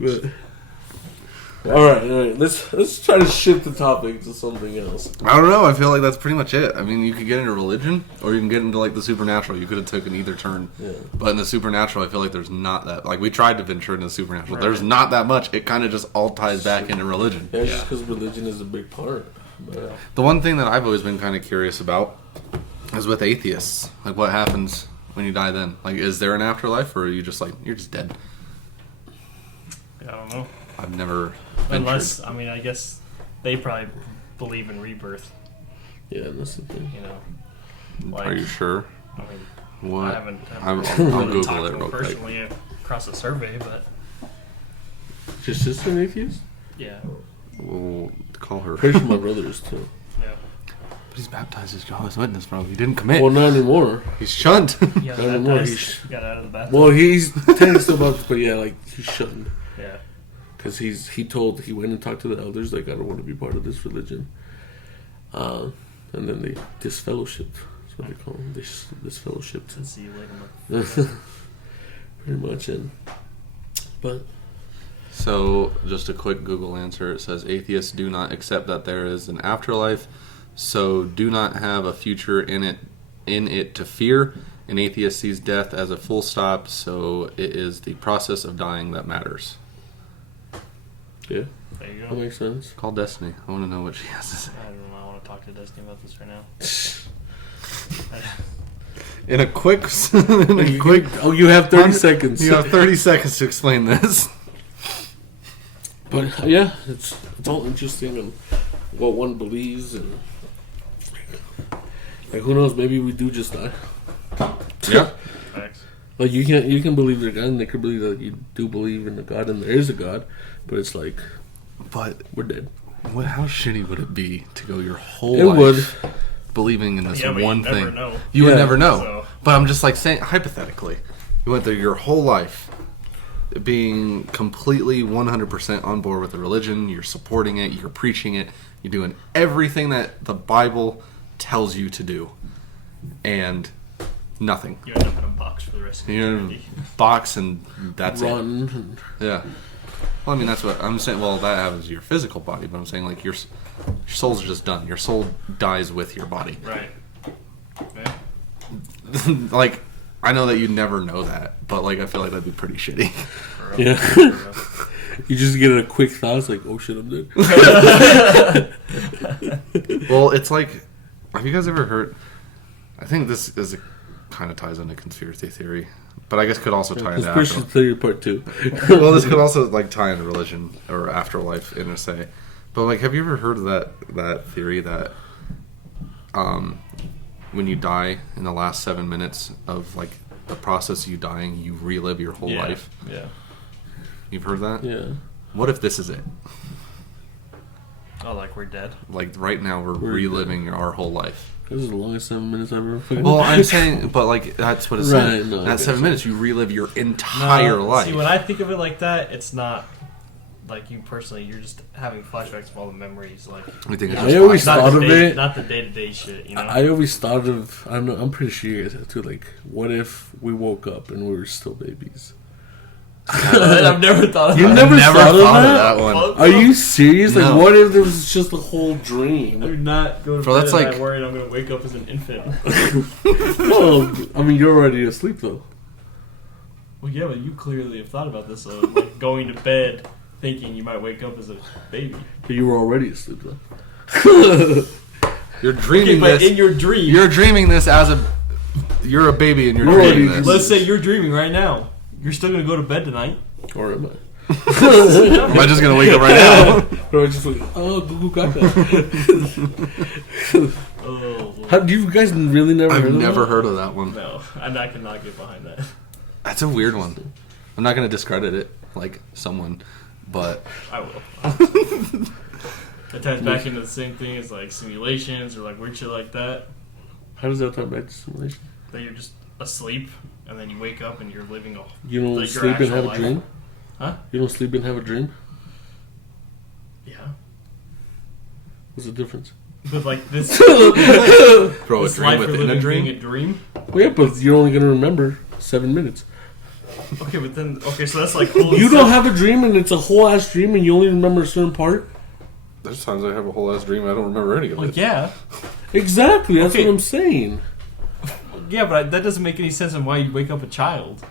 But, all right. Let's try to shift the topic to something else. I don't know. I feel like that's pretty much it. I mean, you could get into religion, or you can get into like the supernatural. You could have taken either turn. Yeah. But in the supernatural, I feel like there's not that. Like, we tried to venture into the supernatural. Right. There's not that much. It kind of just all ties back into religion. Yeah, just because religion is a big part. But, the one thing that I've always been kind of curious about is with atheists. Like, what happens when you die then? Like, is there an afterlife, or are you just like, you're just dead? I don't know. I've never... Unless, I mean, I guess they probably believe in rebirth. Yeah, that's the thing. Like, are you sure? I mean, what? I haven't I'll really Google it real quick. Personally across a survey, but... Is your sister an atheist? Yeah. We'll call her. Pretty sure my brother is too. Yeah. But he's baptized as Jehovah's Witness, bro. He didn't commit. Well, not anymore. He's shunned. Yeah, not anymore. Got out of the bathroom. Well, he's technically still baptized, but yeah, like, he's shunned. Yeah. Because he went and talked to the elders, like, I don't want to be part of this religion. And then they disfellowshipped. That's what they call them. Disfellowshipped. See you later. Pretty much. But... So, just a quick Google answer. It says, atheists do not accept that there is an afterlife, so do not have a future in it to fear. An atheist sees death as a full stop, so it is the process of dying that matters. Yeah, there you go. That makes sense. Call Destiny. I want to know what she has to say. I don't know. I want to talk to Destiny about this right now. In a quick... Oh, you have 30 seconds. You have 30 seconds to explain this. But, yeah, it's all interesting and what one believes. And, like, who knows? Maybe we do just die. Yeah. Thanks. Like, you can believe in a God, and they could believe that you do believe in a God, and there is a God, but it's like, but we're dead. How shitty would it be to go your whole It life believing in this Yeah, but one you never thing? know. You would Yeah. never know. So- But I'm just like saying, hypothetically, you went through your whole life being completely 100% on board with the religion. You're supporting it. You're preaching it. You're doing everything that the Bible tells you to do, and nothing. You end up in a box for the rest of You're in eternity. a box, and that's it. Rotten. Yeah. Well, I mean, that's what I'm saying. Well, that happens to your physical body, but I'm saying, like, your soul's just done. Your soul dies with your body. Right. Okay. Like, I know that you never know that, but, like, I feel like that'd be pretty shitty. For real. Yeah. For real. You just get a quick thought. It's like, oh shit, I'm dead. Well, it's like, have you guys ever heard? I think this is kind of ties into conspiracy theory, but I guess could also tie into Conspiracy afterlife. theory part 2. Well, this could also like tie into religion or afterlife in a say. But like, have you ever heard of that theory that when you die in the last 7 minutes of like the process of you dying, you relive your whole life? Yeah. You've heard that? Yeah. What if this is it? Oh, like we're dead? Like right now, we're reliving our whole life. This is the longest 7 minutes I've ever fucking. Well, I'm saying, but like that's what it's Right, saying. no, I That get 7 you. minutes, you relive your entire No, life. See, when I think of it like that, it's not like you personally. You're just having flashbacks of all the memories. Like I think it's I just always like- thought of it. not the day-to-day shit. You know. I always thought of. I don't know. I'm pretty sure you guys have too. Like, what if we woke up and we were still babies? I've never thought of You that. never never thought of thought that? of that one. Are you serious? Like, No. what if there was just a whole dream? I do not go to Bro, bed that's at like- night worried I'm going to wake up as an infant. Well, I mean, you're already asleep though. Well, yeah, but you clearly have thought about this. So, like, going to bed thinking you might wake up as a baby. But you were already asleep though. You're dreaming Okay, but this. in your dream, You're dreaming this as a. You're a baby and you're You're dreaming already- this. let's say you're dreaming right now. You're still going to go to bed tonight. Or am I? Am I just gonna wake up right now? Or I just like, oh, Google Gaga. Oh, Have you guys really never I've heard of never that? heard of that one. no. I cannot get behind that. That's a weird one. I'm not gonna discredit it like someone, but I will. It ties back into the same thing as like simulations or like weird shit like that. How does that tie back to simulation? That you're just asleep and then you wake up and you're living a You don't like your sleep and actual have a life. dream? Huh? You don't sleep and have a dream? Yeah. What's the difference? But like this, bro, a this dream life we're within a living dream. being a dream. Well, yeah, but you're only going to remember 7 minutes. Okay, but then so that's like whole You don't have a dream and it's a whole ass dream and you only remember a certain part? There's times I have a whole ass dream. I don't remember any of Like it. yeah, Exactly, that's Okay. what I'm saying. yeah, but that doesn't make any sense on why you wake up a child.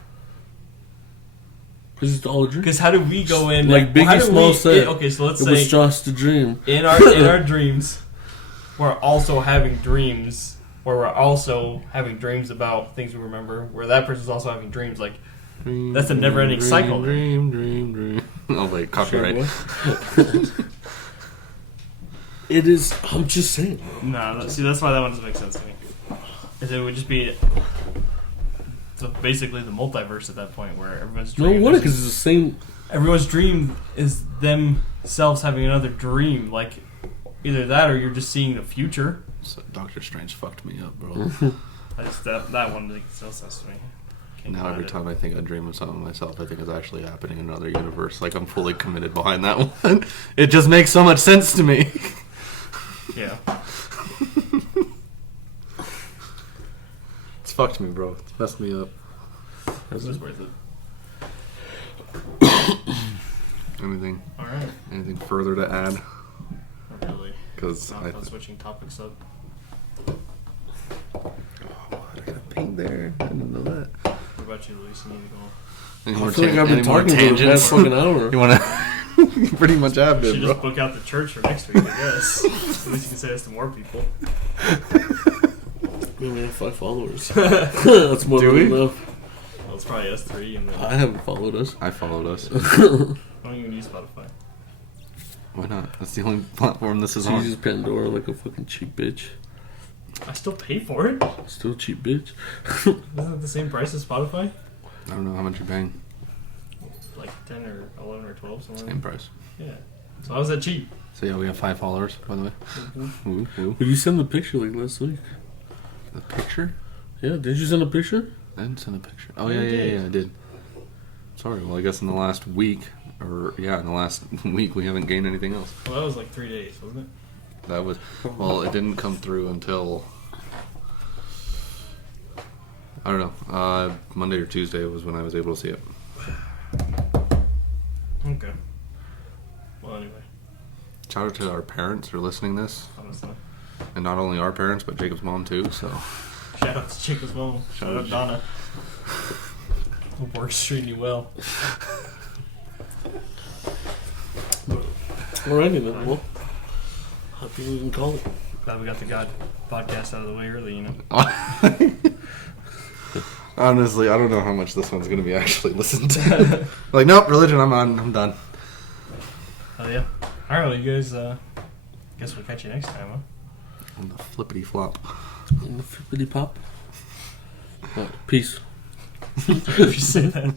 Because it's all a dream. Because how do we go in Like Biggie how do Small we- said, Okay, so let's It was say just a dream. in our dreams, we're also having dreams, where we're also having dreams about things we remember. Where that person's also having dreams. Like that's a never-ending cycle. Dream. Oh wait, copyright. It is, I'm just saying. No, see, that's why that one doesn't make sense to me. Is it would just be so basically the multiverse at that point, where everyone's No dream wonder, is- because it's the same. everyone's dream is themselves having another dream. Like either that, or you're just seeing the future. So Doctor Strange fucked me up, bro. I just that one makes no sense to me. Can't Now get every behind it. time I think I dream of something myself, I think it's actually happening in another universe. Like I'm fully committed behind that one. It just makes so much sense to me. Yeah. It's fucked me, bro. It's messed me up. This is worth it. Anything Alright. anything further to add? Not really. Because Not I about switching topics up. got a paint there. I didn't know that. What about you, Luis? You need to go. Any I more, feel like I've been any more talking for the past tangents? fucking hour. You wanna? You pretty much have You been, should bro. just book out the church for next week, I guess. At least you can say this to more people. We only have 5 followers. That's more Do than we? enough. Well, it's probably us three, and then I haven't followed us. I followed us. I don't even use Spotify. Why not? That's the only platform this is She on. uses Pandora like a fucking cheap bitch. I still pay for it. Still a cheap bitch. Isn't it the same price as Spotify? I don't know how much you're paying. Like 10 or 11 or 12 somewhere. Same price. Yeah. So how is that cheap? So yeah, we have 5 followers, by the way. Ooh, ooh. Did you send the picture like last week? The picture? Yeah, did you send a picture? I didn't send a picture. Oh yeah, I did. Sorry. Well, I guess in the last week, in the last week, we haven't gained anything else. Well, that was like 3 days, wasn't it? That was it didn't come through until I don't know. Monday or Tuesday was when I was able to see it. Okay. Well, anyway. Shout out to our parents who are listening to this, Honestly. and not only our parents, but Jacob's mom too. So Shout out to Jacob's mom. Shout out Donna. Hope work's treating you well. Alrighty then. Well, I think we can call it. Glad we got the God podcast out of the way early, you know. honestly, I don't know how much this one's going to be actually listened to. Like, nope, religion, I'm done. Oh yeah. All right, well, you guys. Guess we'll catch you next time, huh? On the flippity flop. In the flippity pop. Peace. If you say that.